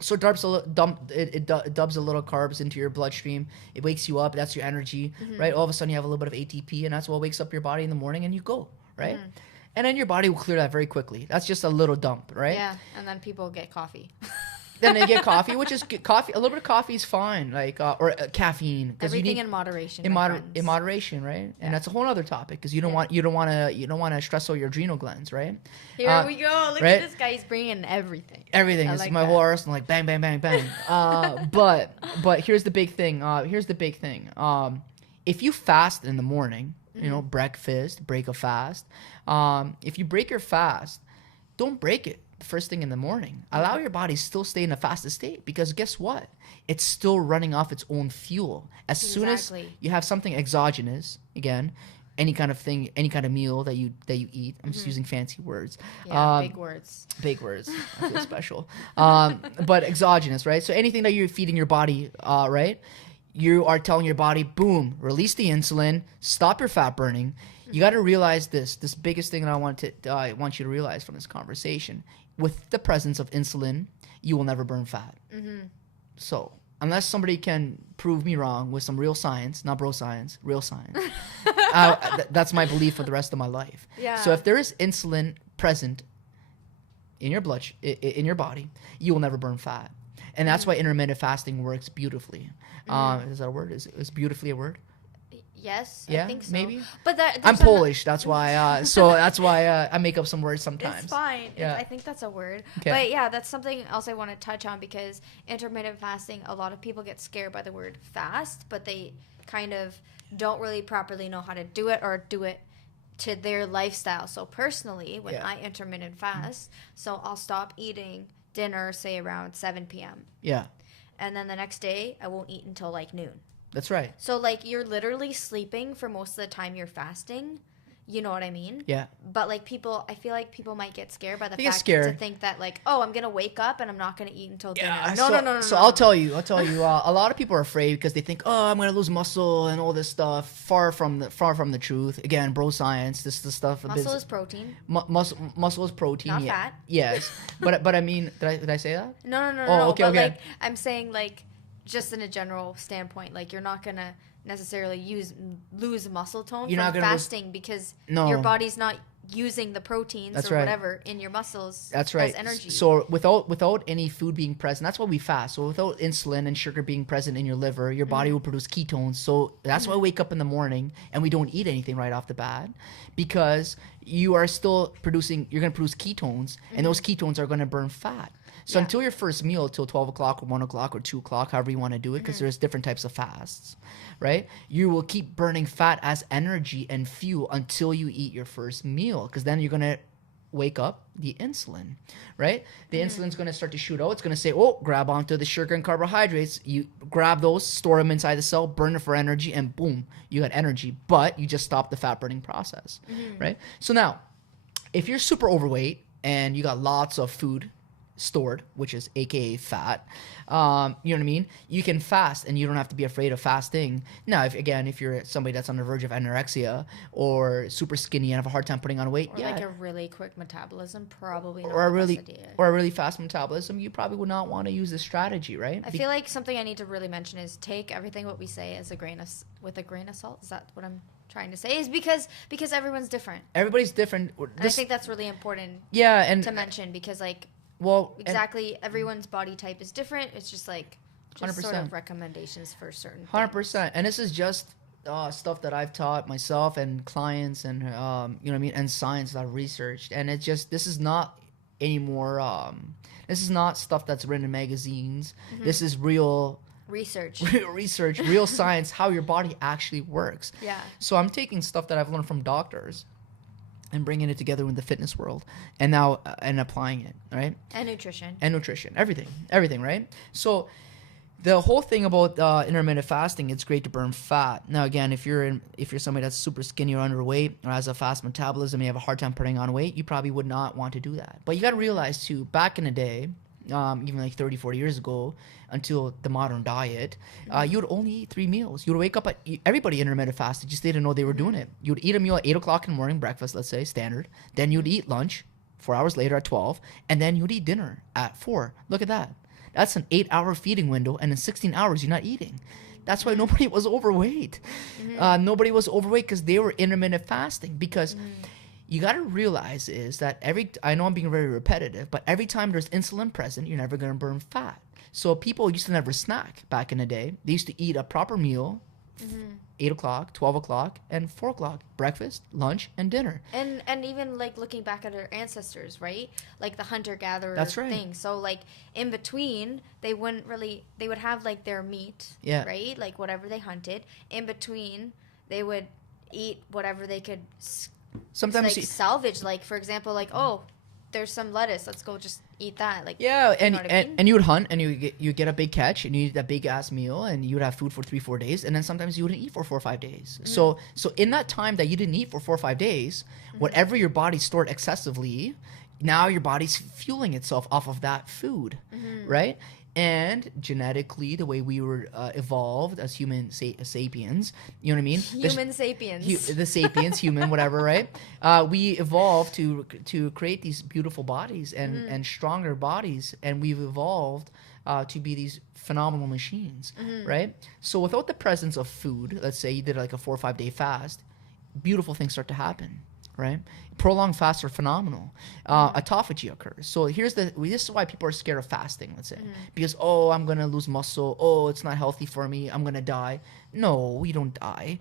So it dubs a little carbs into your bloodstream. It wakes you up. That's your energy, right? All of a sudden you have a little bit of ATP, and that's what wakes up your body in the morning, and you go, right? And then your body will clear that very quickly. That's just a little dump, right? Yeah, and then people get coffee. Then they get coffee, which is coffee. A little bit of coffee is fine, like or caffeine. Everything in moderation. In moderation, right? Yeah. And that's a whole other topic because you don't want to stress out your adrenal glands, right? Here we go. Look at this guy. He's bringing everything. Everything. It's like my whole arsenal, like bang, bang, bang, bang. But here's the big thing. If you fast in the morning, breakfast, break a fast. If you break your fast, don't break it first thing in the morning. Allow your body still stay in a fasted state, because guess what? It's still running off its own fuel. As soon as you have something exogenous, again, any kind of thing, any kind of meal that you eat. I'm just using fancy words. Yeah, big words. Big words. I feel special. But exogenous, right? So anything that you're feeding your body, right? You are telling your body, boom, release the insulin, stop your fat burning. You got to realize this biggest thing that I want you to realize from this conversation. With the presence of insulin, you will never burn fat. So unless somebody can prove me wrong with some real science, not bro science, real science, that's my belief for the rest of my life. Yeah. So if there is insulin present in your blood, in your body, you will never burn fat. And that's why intermittent fasting works beautifully. Is that a word? Is beautifully a word? Yes, yeah, I think so. Maybe. But I'm Polish. That's why. I make up some words sometimes. It's fine. Yeah. I think that's a word. Okay. But yeah, that's something else I want to touch on, because intermittent fasting, a lot of people get scared by the word fast, but they kind of don't really properly know how to do it or do it to their lifestyle. So personally, when I intermittent fast, so I'll stop eating dinner, say around 7 p.m. Yeah, And then the next day, I won't eat until like noon. that's right. So like you're literally sleeping for most of the time you're fasting. You know what I mean? Yeah. But like people, I feel like people might get scared by the They get fact scared. to think that like, oh, I'm gonna wake up and I'm not gonna eat until dinner. No. So I'll tell you. A lot of people are afraid because they think, oh, I'm gonna lose muscle and all this stuff. Far from the truth. Again, bro, science. This is the stuff. Muscle is protein, muscle is protein. not yeah. fat. Yes, but I mean, did I say that? No. Oh, okay, But okay. like I'm saying, like just in a general standpoint, like you're not gonna necessarily lose muscle tone You're from not gonna lose- fasting because No. your body's not using the proteins That's or right. whatever in your muscles That's right. as energy. So without any food being present, that's why we fast. So without insulin and sugar being present in your liver, your body will produce ketones. So that's why we wake up in the morning and we don't eat anything right off the bat, because you are still producing. You're going to produce ketones, and those ketones are going to burn fat. So Yeah. until your first meal, till 12 o'clock or 1 o'clock or 2 o'clock, however you want to do it, because there's different types of fasts, right? You will keep burning fat as energy and fuel until you eat your first meal, because then you're going to wake up the insulin, right? The insulin's going to start to shoot out. It's going to say, oh, grab onto the sugar and carbohydrates. You grab those, store them inside the cell, burn it for energy, and boom, you got energy. But you just stopped the fat burning process, right? So now, if you're super overweight and you got lots of food stored, which is aka fat, you know what I mean, you can fast and you don't have to be afraid of fasting. Now if you're somebody that's on the verge of anorexia or super skinny and have a hard time putting on weight, or like a really quick metabolism, probably not or a the really best idea. or a really fast metabolism, you probably would not want to use this strategy, right? I feel like something I need to really mention is take everything what we say as with a grain of salt. Is that what I'm trying to say? Is because everyone's different. Everybody's different. And I think that's really important and to mention, because like well, exactly everyone's body type is different. It's just like just 100%. sort of recommendations for certain 100%. And this is just stuff that I've taught myself and clients, and you know what I mean, and science that I've researched. And it's just, this is not anymore. This is not stuff that's written in magazines. This is real research. real science, how your body actually works. Yeah. So I'm taking stuff that I've learned from doctors and bringing it together in the fitness world, and now and applying it, right? And nutrition. Everything, right? So the whole thing about intermittent fasting, it's great to burn fat. Now again, if you're somebody that's super skinny or underweight or has a fast metabolism and you have a hard time putting on weight, you probably would not want to do that. But you got to realize too, back in the day, even like 30, 40 years ago, until the modern diet, you would only eat 3 meals. You would wake up everybody intermittent fasted, just they didn't know they were doing it. You would eat a meal at 8 o'clock in the morning, breakfast, let's say, standard. Then you'd eat lunch 4 hours later at 12, and then you'd eat dinner at 4. Look at that. That's an 8-hour feeding window, and in 16 hours, you're not eating. That's why nobody was overweight. Nobody was overweight because they were intermittent fasting, because you got to realize is that I know I'm being very repetitive, but every time there's insulin present, you're never going to burn fat. So people used to never snack back in the day. They used to eat a proper meal, 8 o'clock, 12 o'clock, and 4 o'clock. Breakfast, lunch, and dinner. And even like looking back at our ancestors, right? Like the hunter-gatherer That's right. thing. So like in between, they would have like their meat, right? Like whatever they hunted. In between, they would eat whatever they could sometimes salvage. Like for example, like, oh, there's some lettuce, let's go just eat that. Like, yeah, you know what I mean? and you would hunt and you get a big catch and you eat that big ass meal and you would have food for 3-4 days, and then sometimes you wouldn't eat for 4 or 5 days. So in that time that you didn't eat for 4 or 5 days, whatever your body stored excessively, now your body's fueling itself off of that food, right? And genetically, the way we were evolved as human sapiens, you know what I mean? Sapiens. The sapiens, human, whatever, right? We evolved to create these beautiful bodies and stronger bodies, and we've evolved to be these phenomenal machines, right? So without the presence of food, let's say you did like a 4 or 5 day fast, beautiful things start to happen. Right? Prolonged fasts are phenomenal. Autophagy occurs. So this is why people are scared of fasting, let's say. Because, oh, I'm going to lose muscle. Oh, it's not healthy for me. I'm going to die. No, you don't die.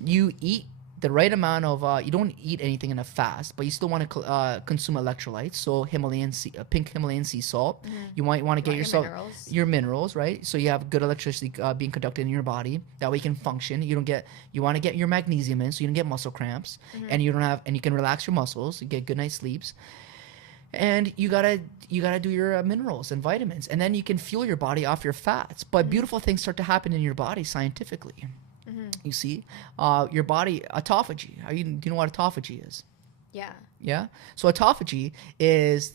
You eat the right amount of, you don't eat anything in a fast, but you still want to consume electrolytes. So pink Himalayan sea salt. You might want to get yourself your minerals, right? So you have good electricity being conducted in your body. That way you can function. You want to get your magnesium in so you don't get muscle cramps, and you can relax your muscles. You get good night's sleeps. And you gotta do your minerals and vitamins, and then you can fuel your body off your fats. But beautiful things start to happen in your body scientifically. You see, your body autophagy. Do you know what autophagy is? Yeah. Yeah. So autophagy is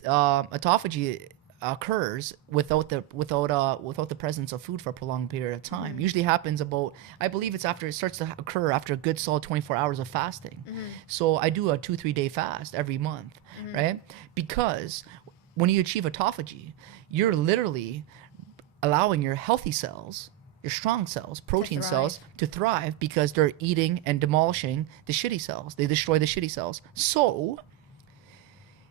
occurs without the presence of food for a prolonged period of time. Usually happens about, I believe it starts to occur after a good solid 24 hours of fasting. So I do a 2-3 day fast every month, right? Because when you achieve autophagy, you're literally allowing your healthy cells, your strong cells, protein cells, to thrive because they're eating and demolishing the shitty cells. They destroy the shitty cells. So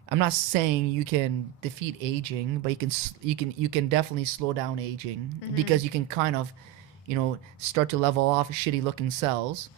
I'm not saying you can defeat aging, but you can definitely slow down aging because you can kind of, start to level off shitty looking cells,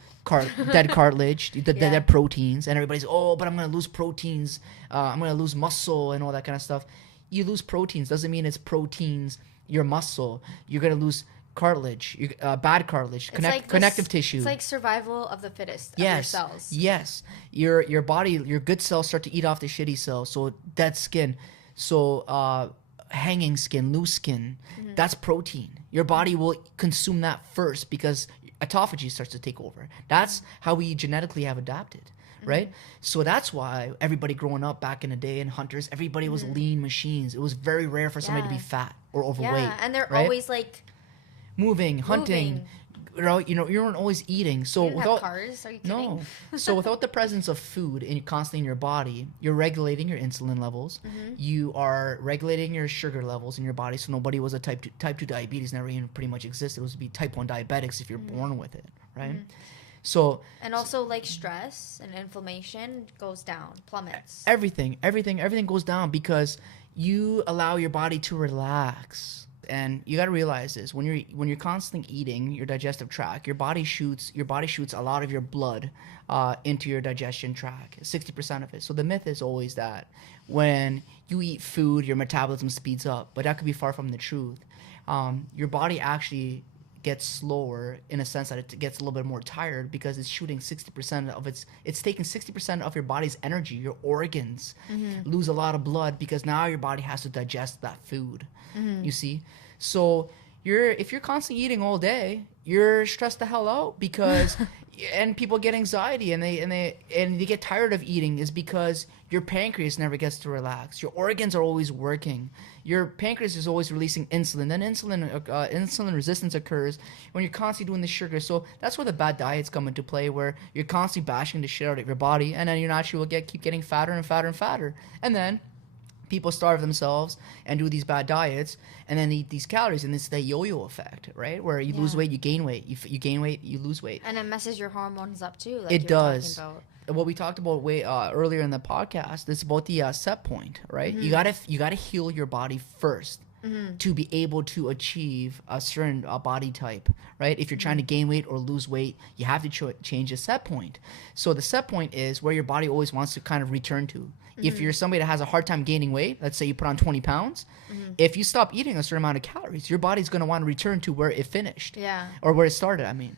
dead cartilage, dead proteins, and everybody's, but I'm gonna lose proteins, I'm gonna lose muscle and all that kind of stuff. You lose proteins doesn't mean it's proteins your muscle. You're gonna lose cartilage, bad cartilage, connective tissue. It's like survival of the fittest of your cells. Yes. Your body, your good cells start to eat off the shitty cells. So dead skin, so hanging skin, loose skin, that's protein. Your body will consume that first because autophagy starts to take over. That's how we genetically have adapted. Right? So that's why everybody growing up back in the day and hunters, everybody was lean machines. It was very rare for somebody to be fat or overweight. Yeah, and they're always like moving, hunting. You weren't always eating. So you didn't have cars? Are you kidding? No. So without the presence of food constantly in your body, you're regulating your insulin levels. You are regulating your sugar levels in your body. So nobody was a type 2 diabetes never even pretty much existed. It was to be type 1 diabetics if you're born with it, right? So and also like stress and inflammation goes down, plummets. Everything goes down because you allow your body to relax. And you got to realize this: when you're constantly eating, your digestive tract, your body shoots a lot of your blood into your digestion tract, 60% of it. So the myth is always that when you eat food, your metabolism speeds up, but that could be far from the truth. Your body actually gets slower in a sense that it gets a little bit more tired because it's shooting 60% of it's taking 60% of your body's energy. Your organs lose a lot of blood because now your body has to digest that food. You see, so if you're constantly eating all day, you're stressed the hell out because and people get anxiety and they get tired of eating is because your pancreas never gets to relax. Your organs are always working. Your pancreas is always releasing insulin. Then insulin resistance occurs when you're constantly doing the sugar. So that's where the bad diets come into play, where you're constantly bashing the shit out of your body, and then you naturally will keep getting fatter and fatter and fatter. And then people starve themselves and do these bad diets and then eat these calories, and it's the yo-yo effect, right? Where you lose weight, you gain weight. You gain weight, you lose weight. And it messes your hormones up too. Like it does. What we talked about earlier in the podcast is about the set point, right? You gotta heal your body first to be able to achieve a certain body type, right? If you're trying to gain weight or lose weight, you have to change the set point. So the set point is where your body always wants to kind of return to. If you're somebody that has a hard time gaining weight, let's say you put on 20 pounds, if you stop eating a certain amount of calories, your body's going to want to return to where it finished. Or where it started, I mean.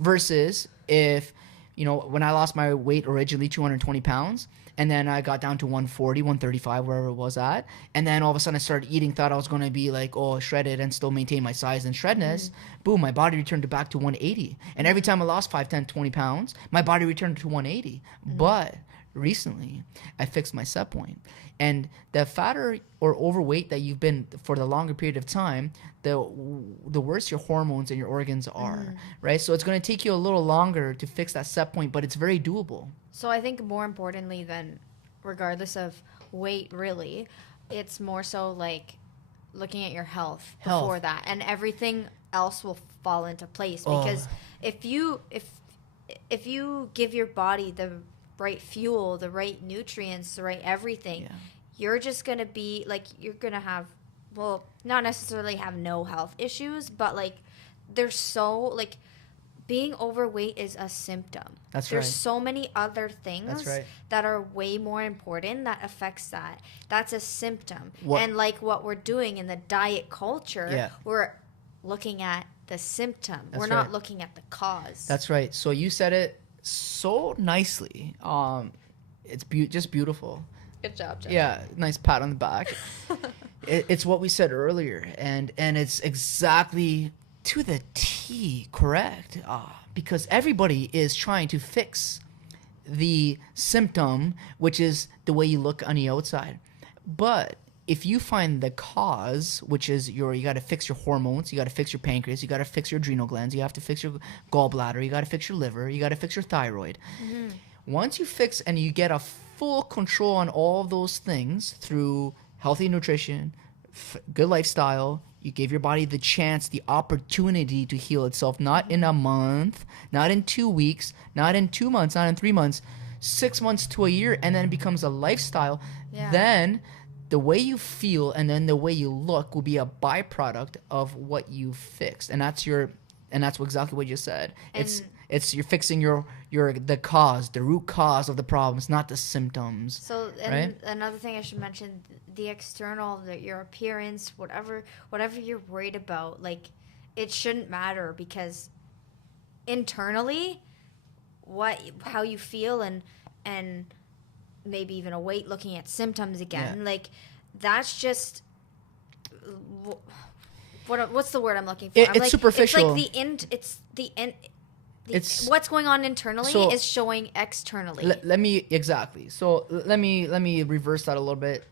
Versus if, when I lost my weight originally 220 pounds, and then I got down to 140, 135, wherever it was at, and then all of a sudden I started eating, thought I was going to be like, shredded and still maintain my size and shredness. Boom, my body returned back to 180. And every time I lost 5, 10, 20 pounds, my body returned to 180. But recently I fixed my set point, and the fatter or overweight that you've been for the longer period of time, the worse your hormones and your organs are, right? So it's going to take you a little longer to fix that set point, but it's very doable. So I think more importantly than regardless of weight, really, it's more so like looking at your health before that, and everything else will fall into place. Because if you give your body the right fuel, the right nutrients, the right everything, you're just going to be like, you're going to have, well, not necessarily have no health issues, but like there's so like being overweight is a symptom. There's so many other things that are way more important that affects that. That's a symptom. And like what we're doing in the diet culture, we're looking at the symptom. We're not looking at the cause. That's right. So you said it so nicely. It's just beautiful. Good job, Jeff. Yeah, nice pat on the back. It's what we said earlier, and it's exactly to the T correct. Because everybody is trying to fix the symptom, which is the way you look on the outside. But if you find the cause, which is you got to fix your hormones, you got to fix your pancreas, you got to fix your adrenal glands, you have to fix your gallbladder, you got to fix your liver, you got to fix your thyroid. Mm-hmm. Once you fix and you get a full control on all of those things through healthy nutrition, good lifestyle, you give your body the chance, the opportunity to heal itself, not in a month, not in 2 weeks, not in 2 months, not in 3 months, 6 months to a year, and then it becomes a lifestyle. Yeah. Then the way you feel and then the way you look will be a byproduct of what you fixed. And that's exactly what you said. And it's you're fixing the cause, the root cause of the problems, not the symptoms. So, and right? Another thing I should mention, the external, your appearance, whatever you're worried about, like, it shouldn't matter, because internally, how you feel and maybe even a weight, looking at symptoms again, like, that's just what's the word I'm looking for? It's superficial. It's the end. What's going on internally is showing externally. Let me reverse that a little bit.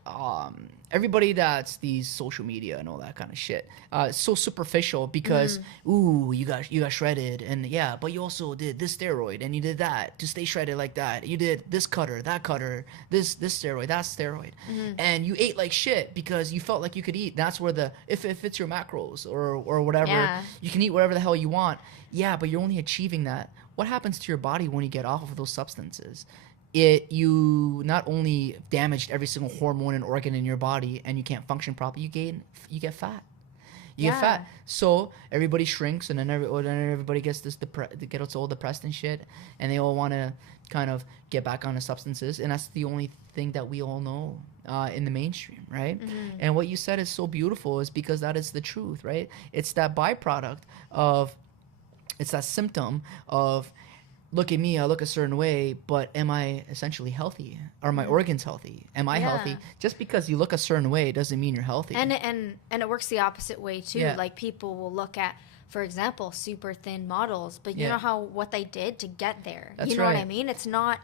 Everybody that's these social media and all that kind of shit, it's so superficial because you got shredded, and yeah, but you also did this steroid and you did that to stay shredded like that. You did this cutter, that cutter, this steroid, that steroid, and you ate like shit because you felt like you could eat. That's where if it's your macros or whatever, you can eat whatever the hell you want. Yeah, but you're only achieving that. What happens to your body when you get off of those substances? You not only damaged every single hormone and organ in your body, and you can't function properly. You get fat. You get fat. So everybody shrinks, and then everybody gets gets all depressed and shit, and they all want to kind of get back on the substances, and that's the only thing that we all know in the mainstream, right? And what you said is so beautiful, is because that is the truth, right? It's that byproduct of. It's that symptom of, look at me, I look a certain way, but am I essentially healthy? Are my organs healthy? Am I healthy? Just because you look a certain way doesn't mean you're healthy. And it works the opposite way too. Yeah. Like, people will look at, for example, super thin models, but you know what they did to get there. That's you know what I mean? It's not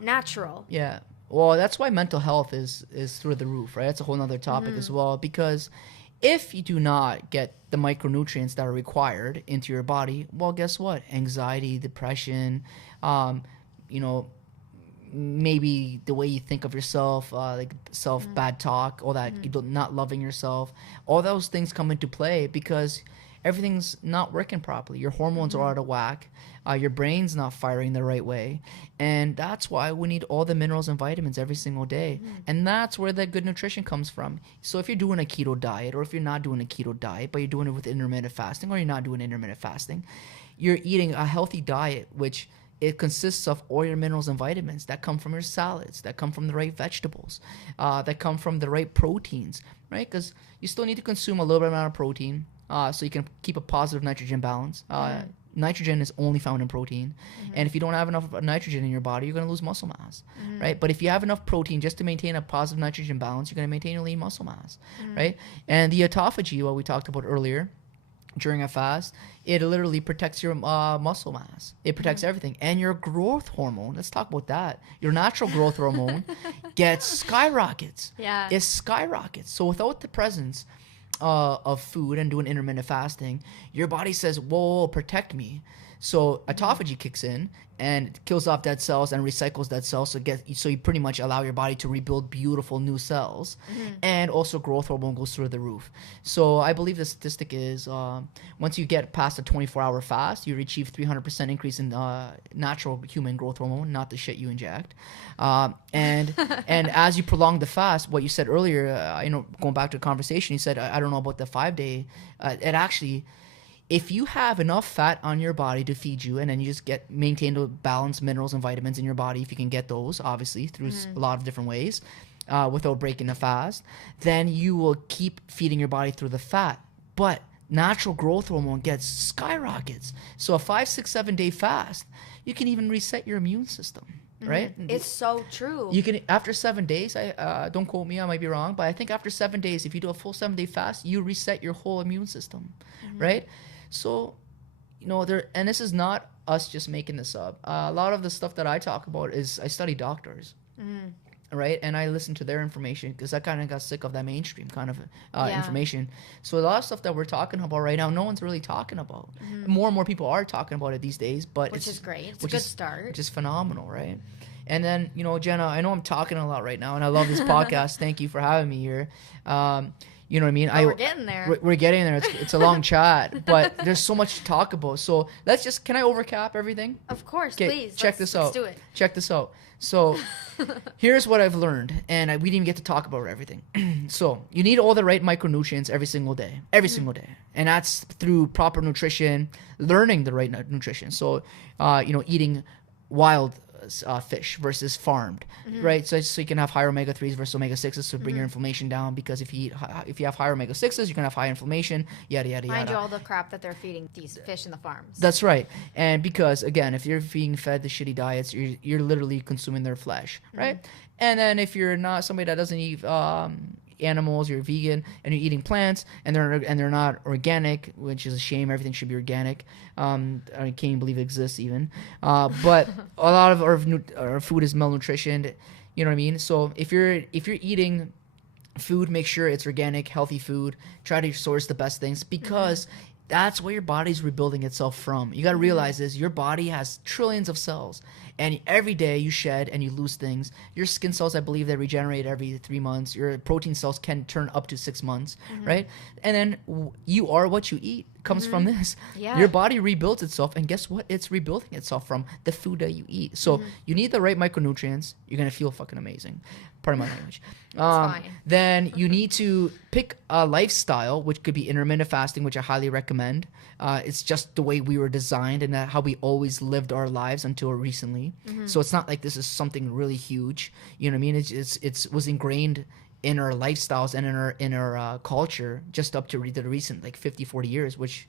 natural. Yeah. Well, that's why mental health is through the roof, right? That's a whole other topic as well, because if you do not get the micronutrients that are required into your body, well, guess what? Anxiety, depression, maybe the way you think of yourself, like bad talk, all that, not loving yourself, all those things come into play because everything's not working properly. Your hormones are out of whack. Your brain's not firing the right way. And that's why we need all the minerals and vitamins every single day. And that's where the good nutrition comes from. So if you're doing a keto diet, or if you're not doing a keto diet, but you're doing it with intermittent fasting, or you're not doing intermittent fasting, you're eating a healthy diet, which it consists of all your minerals and vitamins that come from your salads, that come from the right vegetables, that come from the right proteins, right? Because you still need to consume a little bit amount of protein, so you can keep a positive nitrogen balance. Nitrogen is only found in protein. And if you don't have enough nitrogen in your body, you're going to lose muscle mass, right? But if you have enough protein just to maintain a positive nitrogen balance, you're going to maintain your lean muscle mass, right? And the autophagy, what we talked about earlier, during a fast, it literally protects your muscle mass. It protects everything. And your growth hormone, let's talk about that. Your natural growth hormone skyrockets. Yeah. It skyrockets. So without the presence of food and doing intermittent fasting, your body says, whoa, protect me. So autophagy kicks in and kills off dead cells and recycles dead cells. So you pretty much allow your body to rebuild beautiful new cells. And also growth hormone goes through the roof. So I believe the statistic is once you get past a 24-hour fast, you achieve 300% increase in natural human growth hormone, not the shit you inject. And as you prolong the fast, what you said earlier, going back to the conversation, you said, I don't know about the 5-day. It actually... If you have enough fat on your body to feed you, and then you just maintain the balanced minerals and vitamins in your body, if you can get those, obviously, through a lot of different ways, without breaking the fast, then you will keep feeding your body through the fat. But natural growth hormone skyrockets. So a 5, 6, 7 day fast, you can even reset your immune system. right? It's so true. You can, after 7 days, I don't quote me, I might be wrong, but I think after 7 days, if you do a full 7-day fast, you reset your whole immune system, right? So, and this is not us just making this up. A lot of the stuff that I talk about is I study doctors. Right, and I listen to their information because I kind of got sick of that mainstream kind of information. So a lot of stuff that we're talking about right now, no one's really talking about. More and more people are talking about it these days, but which is great. It's a good start. Which is phenomenal, right? And then Jenna, I know I'm talking a lot right now, and I love this podcast. Thank you for having me here. You know what I mean? We're getting there. We're getting there. It's a long chat, but there's so much to talk about. So can I overcap everything? Of course, please. Check this out. Let's do it. Check this out. So here's what I've learned, and we didn't even get to talk about everything. So you need all the right micronutrients every single day, single day. And that's through proper nutrition, learning the right nutrition. So, eating wild fish versus farmed, right? So you can have higher omega-3s versus omega-6s to bring your inflammation down, because if you have higher omega-6s, you're going to have high inflammation, yada, yada, yada. Mind you, all the crap that they're feeding these fish in the farms. That's right. And because, again, if you're being fed the shitty diets, you're literally consuming their flesh, right? And then if you're not somebody that doesn't eat animals, you're vegan, and you're eating plants, and they're not organic, which is a shame. Everything should be organic. I can't even believe it exists even. But a lot of our food is malnutritioned. You know what I mean? So if you're eating food, make sure it's organic, healthy food. Try to source the best things, because that's where your body's rebuilding itself from. You got to realize this: your body has trillions of cells, and every day you shed and you lose things. Your skin cells, I believe, they regenerate every 3 months. Your protein cells can turn up to 6 months, right? And then you are what you eat. Comes from this. Yeah. Your body rebuilds itself, and guess what? It's rebuilding itself from the food that you eat. So you need the right micronutrients. You're gonna feel fucking amazing. Pardon my language. Fine. Then you need to pick a lifestyle, which could be intermittent fasting, which I highly recommend. It's just the way we were designed, and how we always lived our lives until recently. So it's not like this is something really huge. You know what I mean? It was ingrained in our lifestyles and in our culture just up to the recent 50-40 years, which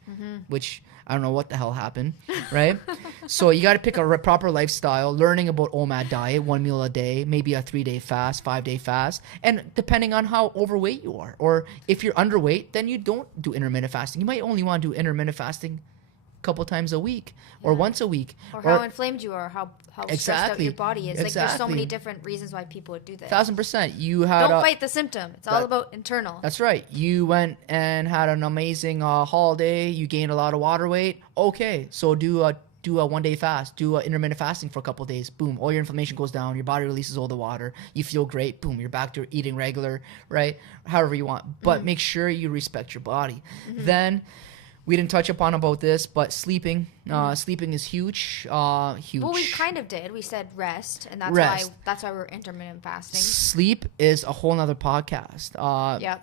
I don't know what the hell happened, right? So you got to pick a proper lifestyle, learning about OMAD diet, 1 meal a day, maybe a 3-day fast, 5-day fast, and depending on how overweight you are, or if you're underweight, then you don't do intermittent fasting. You might only want to do intermittent fasting couple times a week or once a week, or how inflamed you are, how stressed out your body is. Exactly. Like, there's so many different reasons why people would do this. 1000%. You had don't fight the symptom. It's all about internal. That's right. You went and had an amazing holiday. You gained a lot of water weight. Okay, so do a 1-day fast. Do intermittent fasting for a couple of days. Boom, all your inflammation goes down. Your body releases all the water. You feel great. Boom, you're back to eating regular, right? However you want, but make sure you respect your body. Then. We didn't touch upon about this, but sleeping. Sleeping is huge. Huge. Well, we kind of did. We said rest, and that's why we're intermittent fasting. Sleep is a whole nother podcast. Yeah,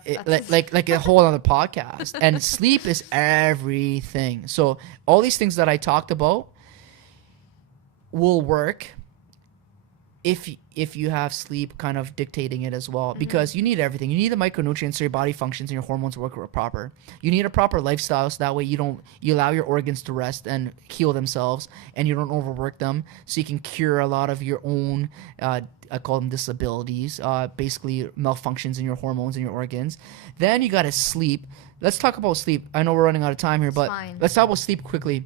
like a whole other podcast. And sleep is everything. So all these things that I talked about will work if you have sleep kind of dictating it as well, because you need everything. You need the micronutrients so your body functions and your hormones work proper. You need a proper lifestyle so that way you allow your organs to rest and heal themselves, and you don't overwork them, so you can cure a lot of your own I call them disabilities, basically malfunctions in your hormones and your organs. Then you got to sleep. Let's talk about sleep. I know we're running out of time here, but let's talk about sleep quickly.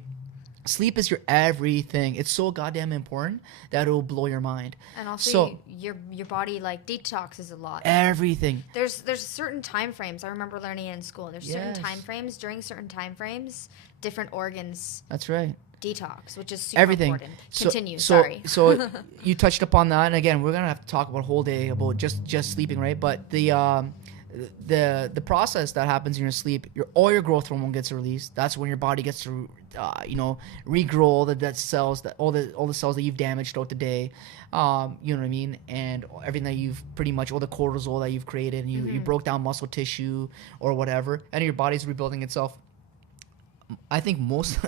Sleep is your everything. It's so goddamn important that it will blow your mind. And also, your body detoxes a lot. Everything. There's certain time frames. I remember learning it in school. There's certain time frames. During certain time frames, different organs. That's right. Detox, which is super important. Continue. Sorry. So you touched upon that, and again, we're gonna have to talk about a whole day about just sleeping, right? But the process that happens in your sleep, all your growth hormone gets released. That's when your body gets to regrow all the dead cells, all the cells that you've damaged throughout the day. You know what I mean? And everything that you've pretty much, all the cortisol that you've created, and you broke down muscle tissue or whatever, and your body's rebuilding itself. I think most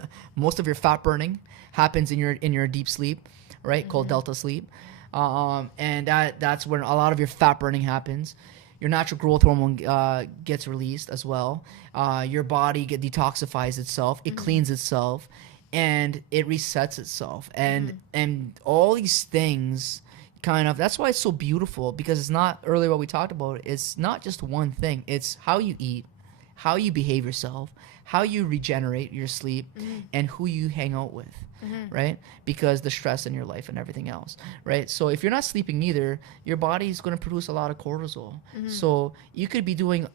of your fat burning happens in your deep sleep, right? Called delta sleep. And that's when a lot of your fat burning happens. Your natural growth hormone gets released as well. Your body detoxifies itself. It cleans itself. and it resets itself, and all these things kind of, that's why it's so beautiful, because it's not, earlier what we talked about, it's not just one thing. It's how you eat, how you behave yourself, how you regenerate your sleep, and who you hang out with, right? Because the stress in your life and everything else, right? So if you're not sleeping either, your body is going to produce a lot of cortisol. So you could be doing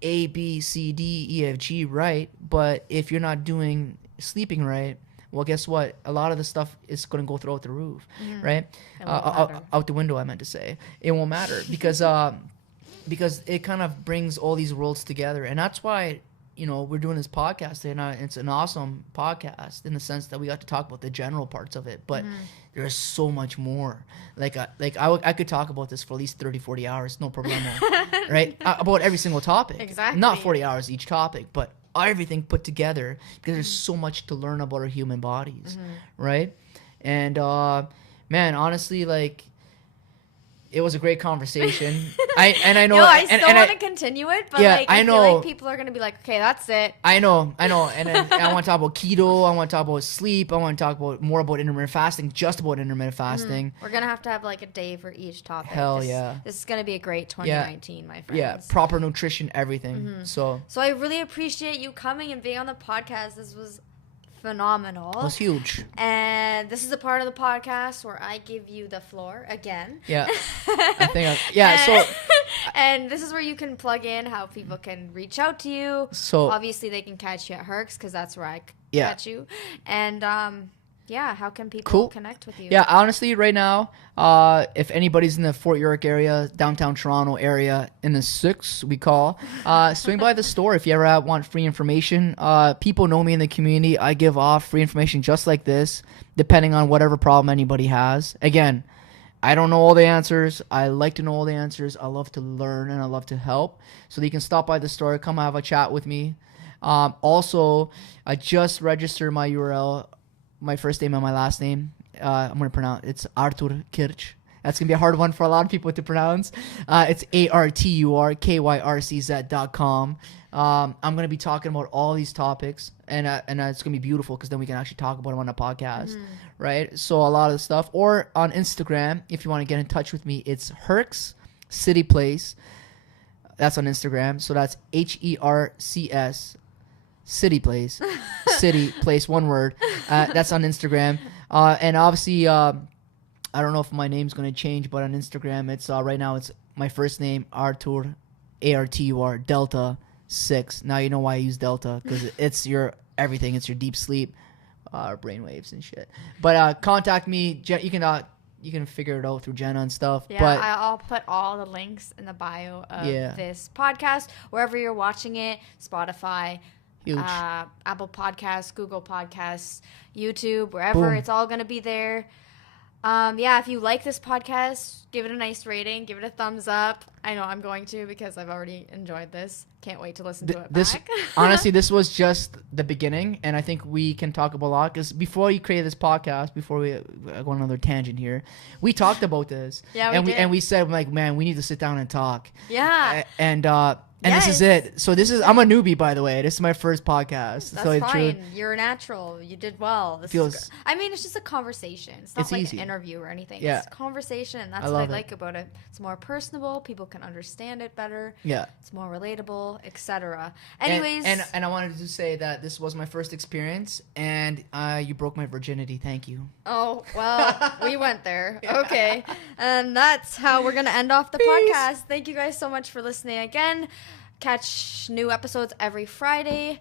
A, B, C, D, E, F, G right, but if you're not doing sleeping right, well, guess what? A lot of the stuff is going to go throughout the roof, right? Out the window, I meant to say. It won't matter because it kind of brings all these worlds together. And that's why, we're doing this podcast, and it's an awesome podcast in the sense that we got to talk about the general parts of it. But there's so much more. I could talk about this for at least 30, 40 hours, no problemo, right? About every single topic. Exactly. Not 40 hours each topic, but everything put together, because there's so much to learn about our human bodies, right? And man, honestly, it was a great conversation. I know. No, I still want to continue it, but I know. feel like people are gonna be like, okay, that's it. I know. And then I want to talk about keto. I want to talk about sleep. I want to talk more about intermittent fasting, just about intermittent fasting. We're gonna have to have a day for each topic. Hell yeah. This is gonna be a great 2019, my friends. Yeah, proper nutrition, everything. So I really appreciate you coming and being on the podcast. This was phenomenal. It was huge. And this is a part of the podcast where I give you the floor again. Yeah. And this is where you can plug in how people can reach out to you. So obviously they can catch you at Herc's, because that's where I catch you. And how can people connect with you? Yeah, honestly, right now, if anybody's in the Fort York area, downtown Toronto area, in the 6, we call, swing by the store if you ever want free information. People know me in the community. I give off free information just like this, depending on whatever problem anybody has. Again, I don't know all the answers. I like to know all the answers. I love to learn, and I love to help. So you can stop by the store, come have a chat with me. Also, I just registered my URL, my first name and my last name. I'm going to pronounce it's Artur Kyrcz. That's going to be a hard one for a lot of people to pronounce. It's ARTURKYRCZ.com. I'm going to be talking about all these topics, and it's going to be beautiful, because then we can actually talk about them on a podcast, right? So a lot of the stuff. Or on Instagram, if you want to get in touch with me, it's Herc's Cityplace. That's on Instagram. So that's HERCS Cityplace. Cityplace, one word. That's on Instagram. And obviously, I don't know if my name's going to change, but on Instagram, it's right now it's my first name, Artur, ARTUR, Delta 6. Now you know why I use Delta, because it's your everything. It's your deep sleep, brainwaves and shit. But contact me. You can figure it out through Jenna and stuff. Yeah, but I'll put all the links in the bio of this podcast, wherever you're watching it, Spotify, huge. Apple Podcasts, Google Podcasts, YouTube, wherever. Boom. It's all going to be there. If you like this podcast, give it a nice rating. Give it a thumbs up. I know I'm going to, because I've already enjoyed this. Can't wait to listen to it back. Honestly, this was just the beginning, and I think we can talk about a lot, because before you created this podcast, before we go on another tangent here, we talked about this. Yeah, we did. And we said, man, we need to sit down and talk. Yeah. And this is it. So I'm a newbie, by the way. This is my first podcast. That's fine. You're a natural. You did well. It's just a conversation. It's not like easy. an interview or anything. Yeah. It's a conversation, and that's what I like about it. It's more personable. People can understand it better. Yeah. It's more relatable, etc. Anyways. And I wanted to say that this was my first experience, and you broke my virginity. Thank you. Oh, well, we went there. Okay. And that's how we're going to end off the Peace. podcast. Thank you guys so much for listening again. Catch new episodes every Friday.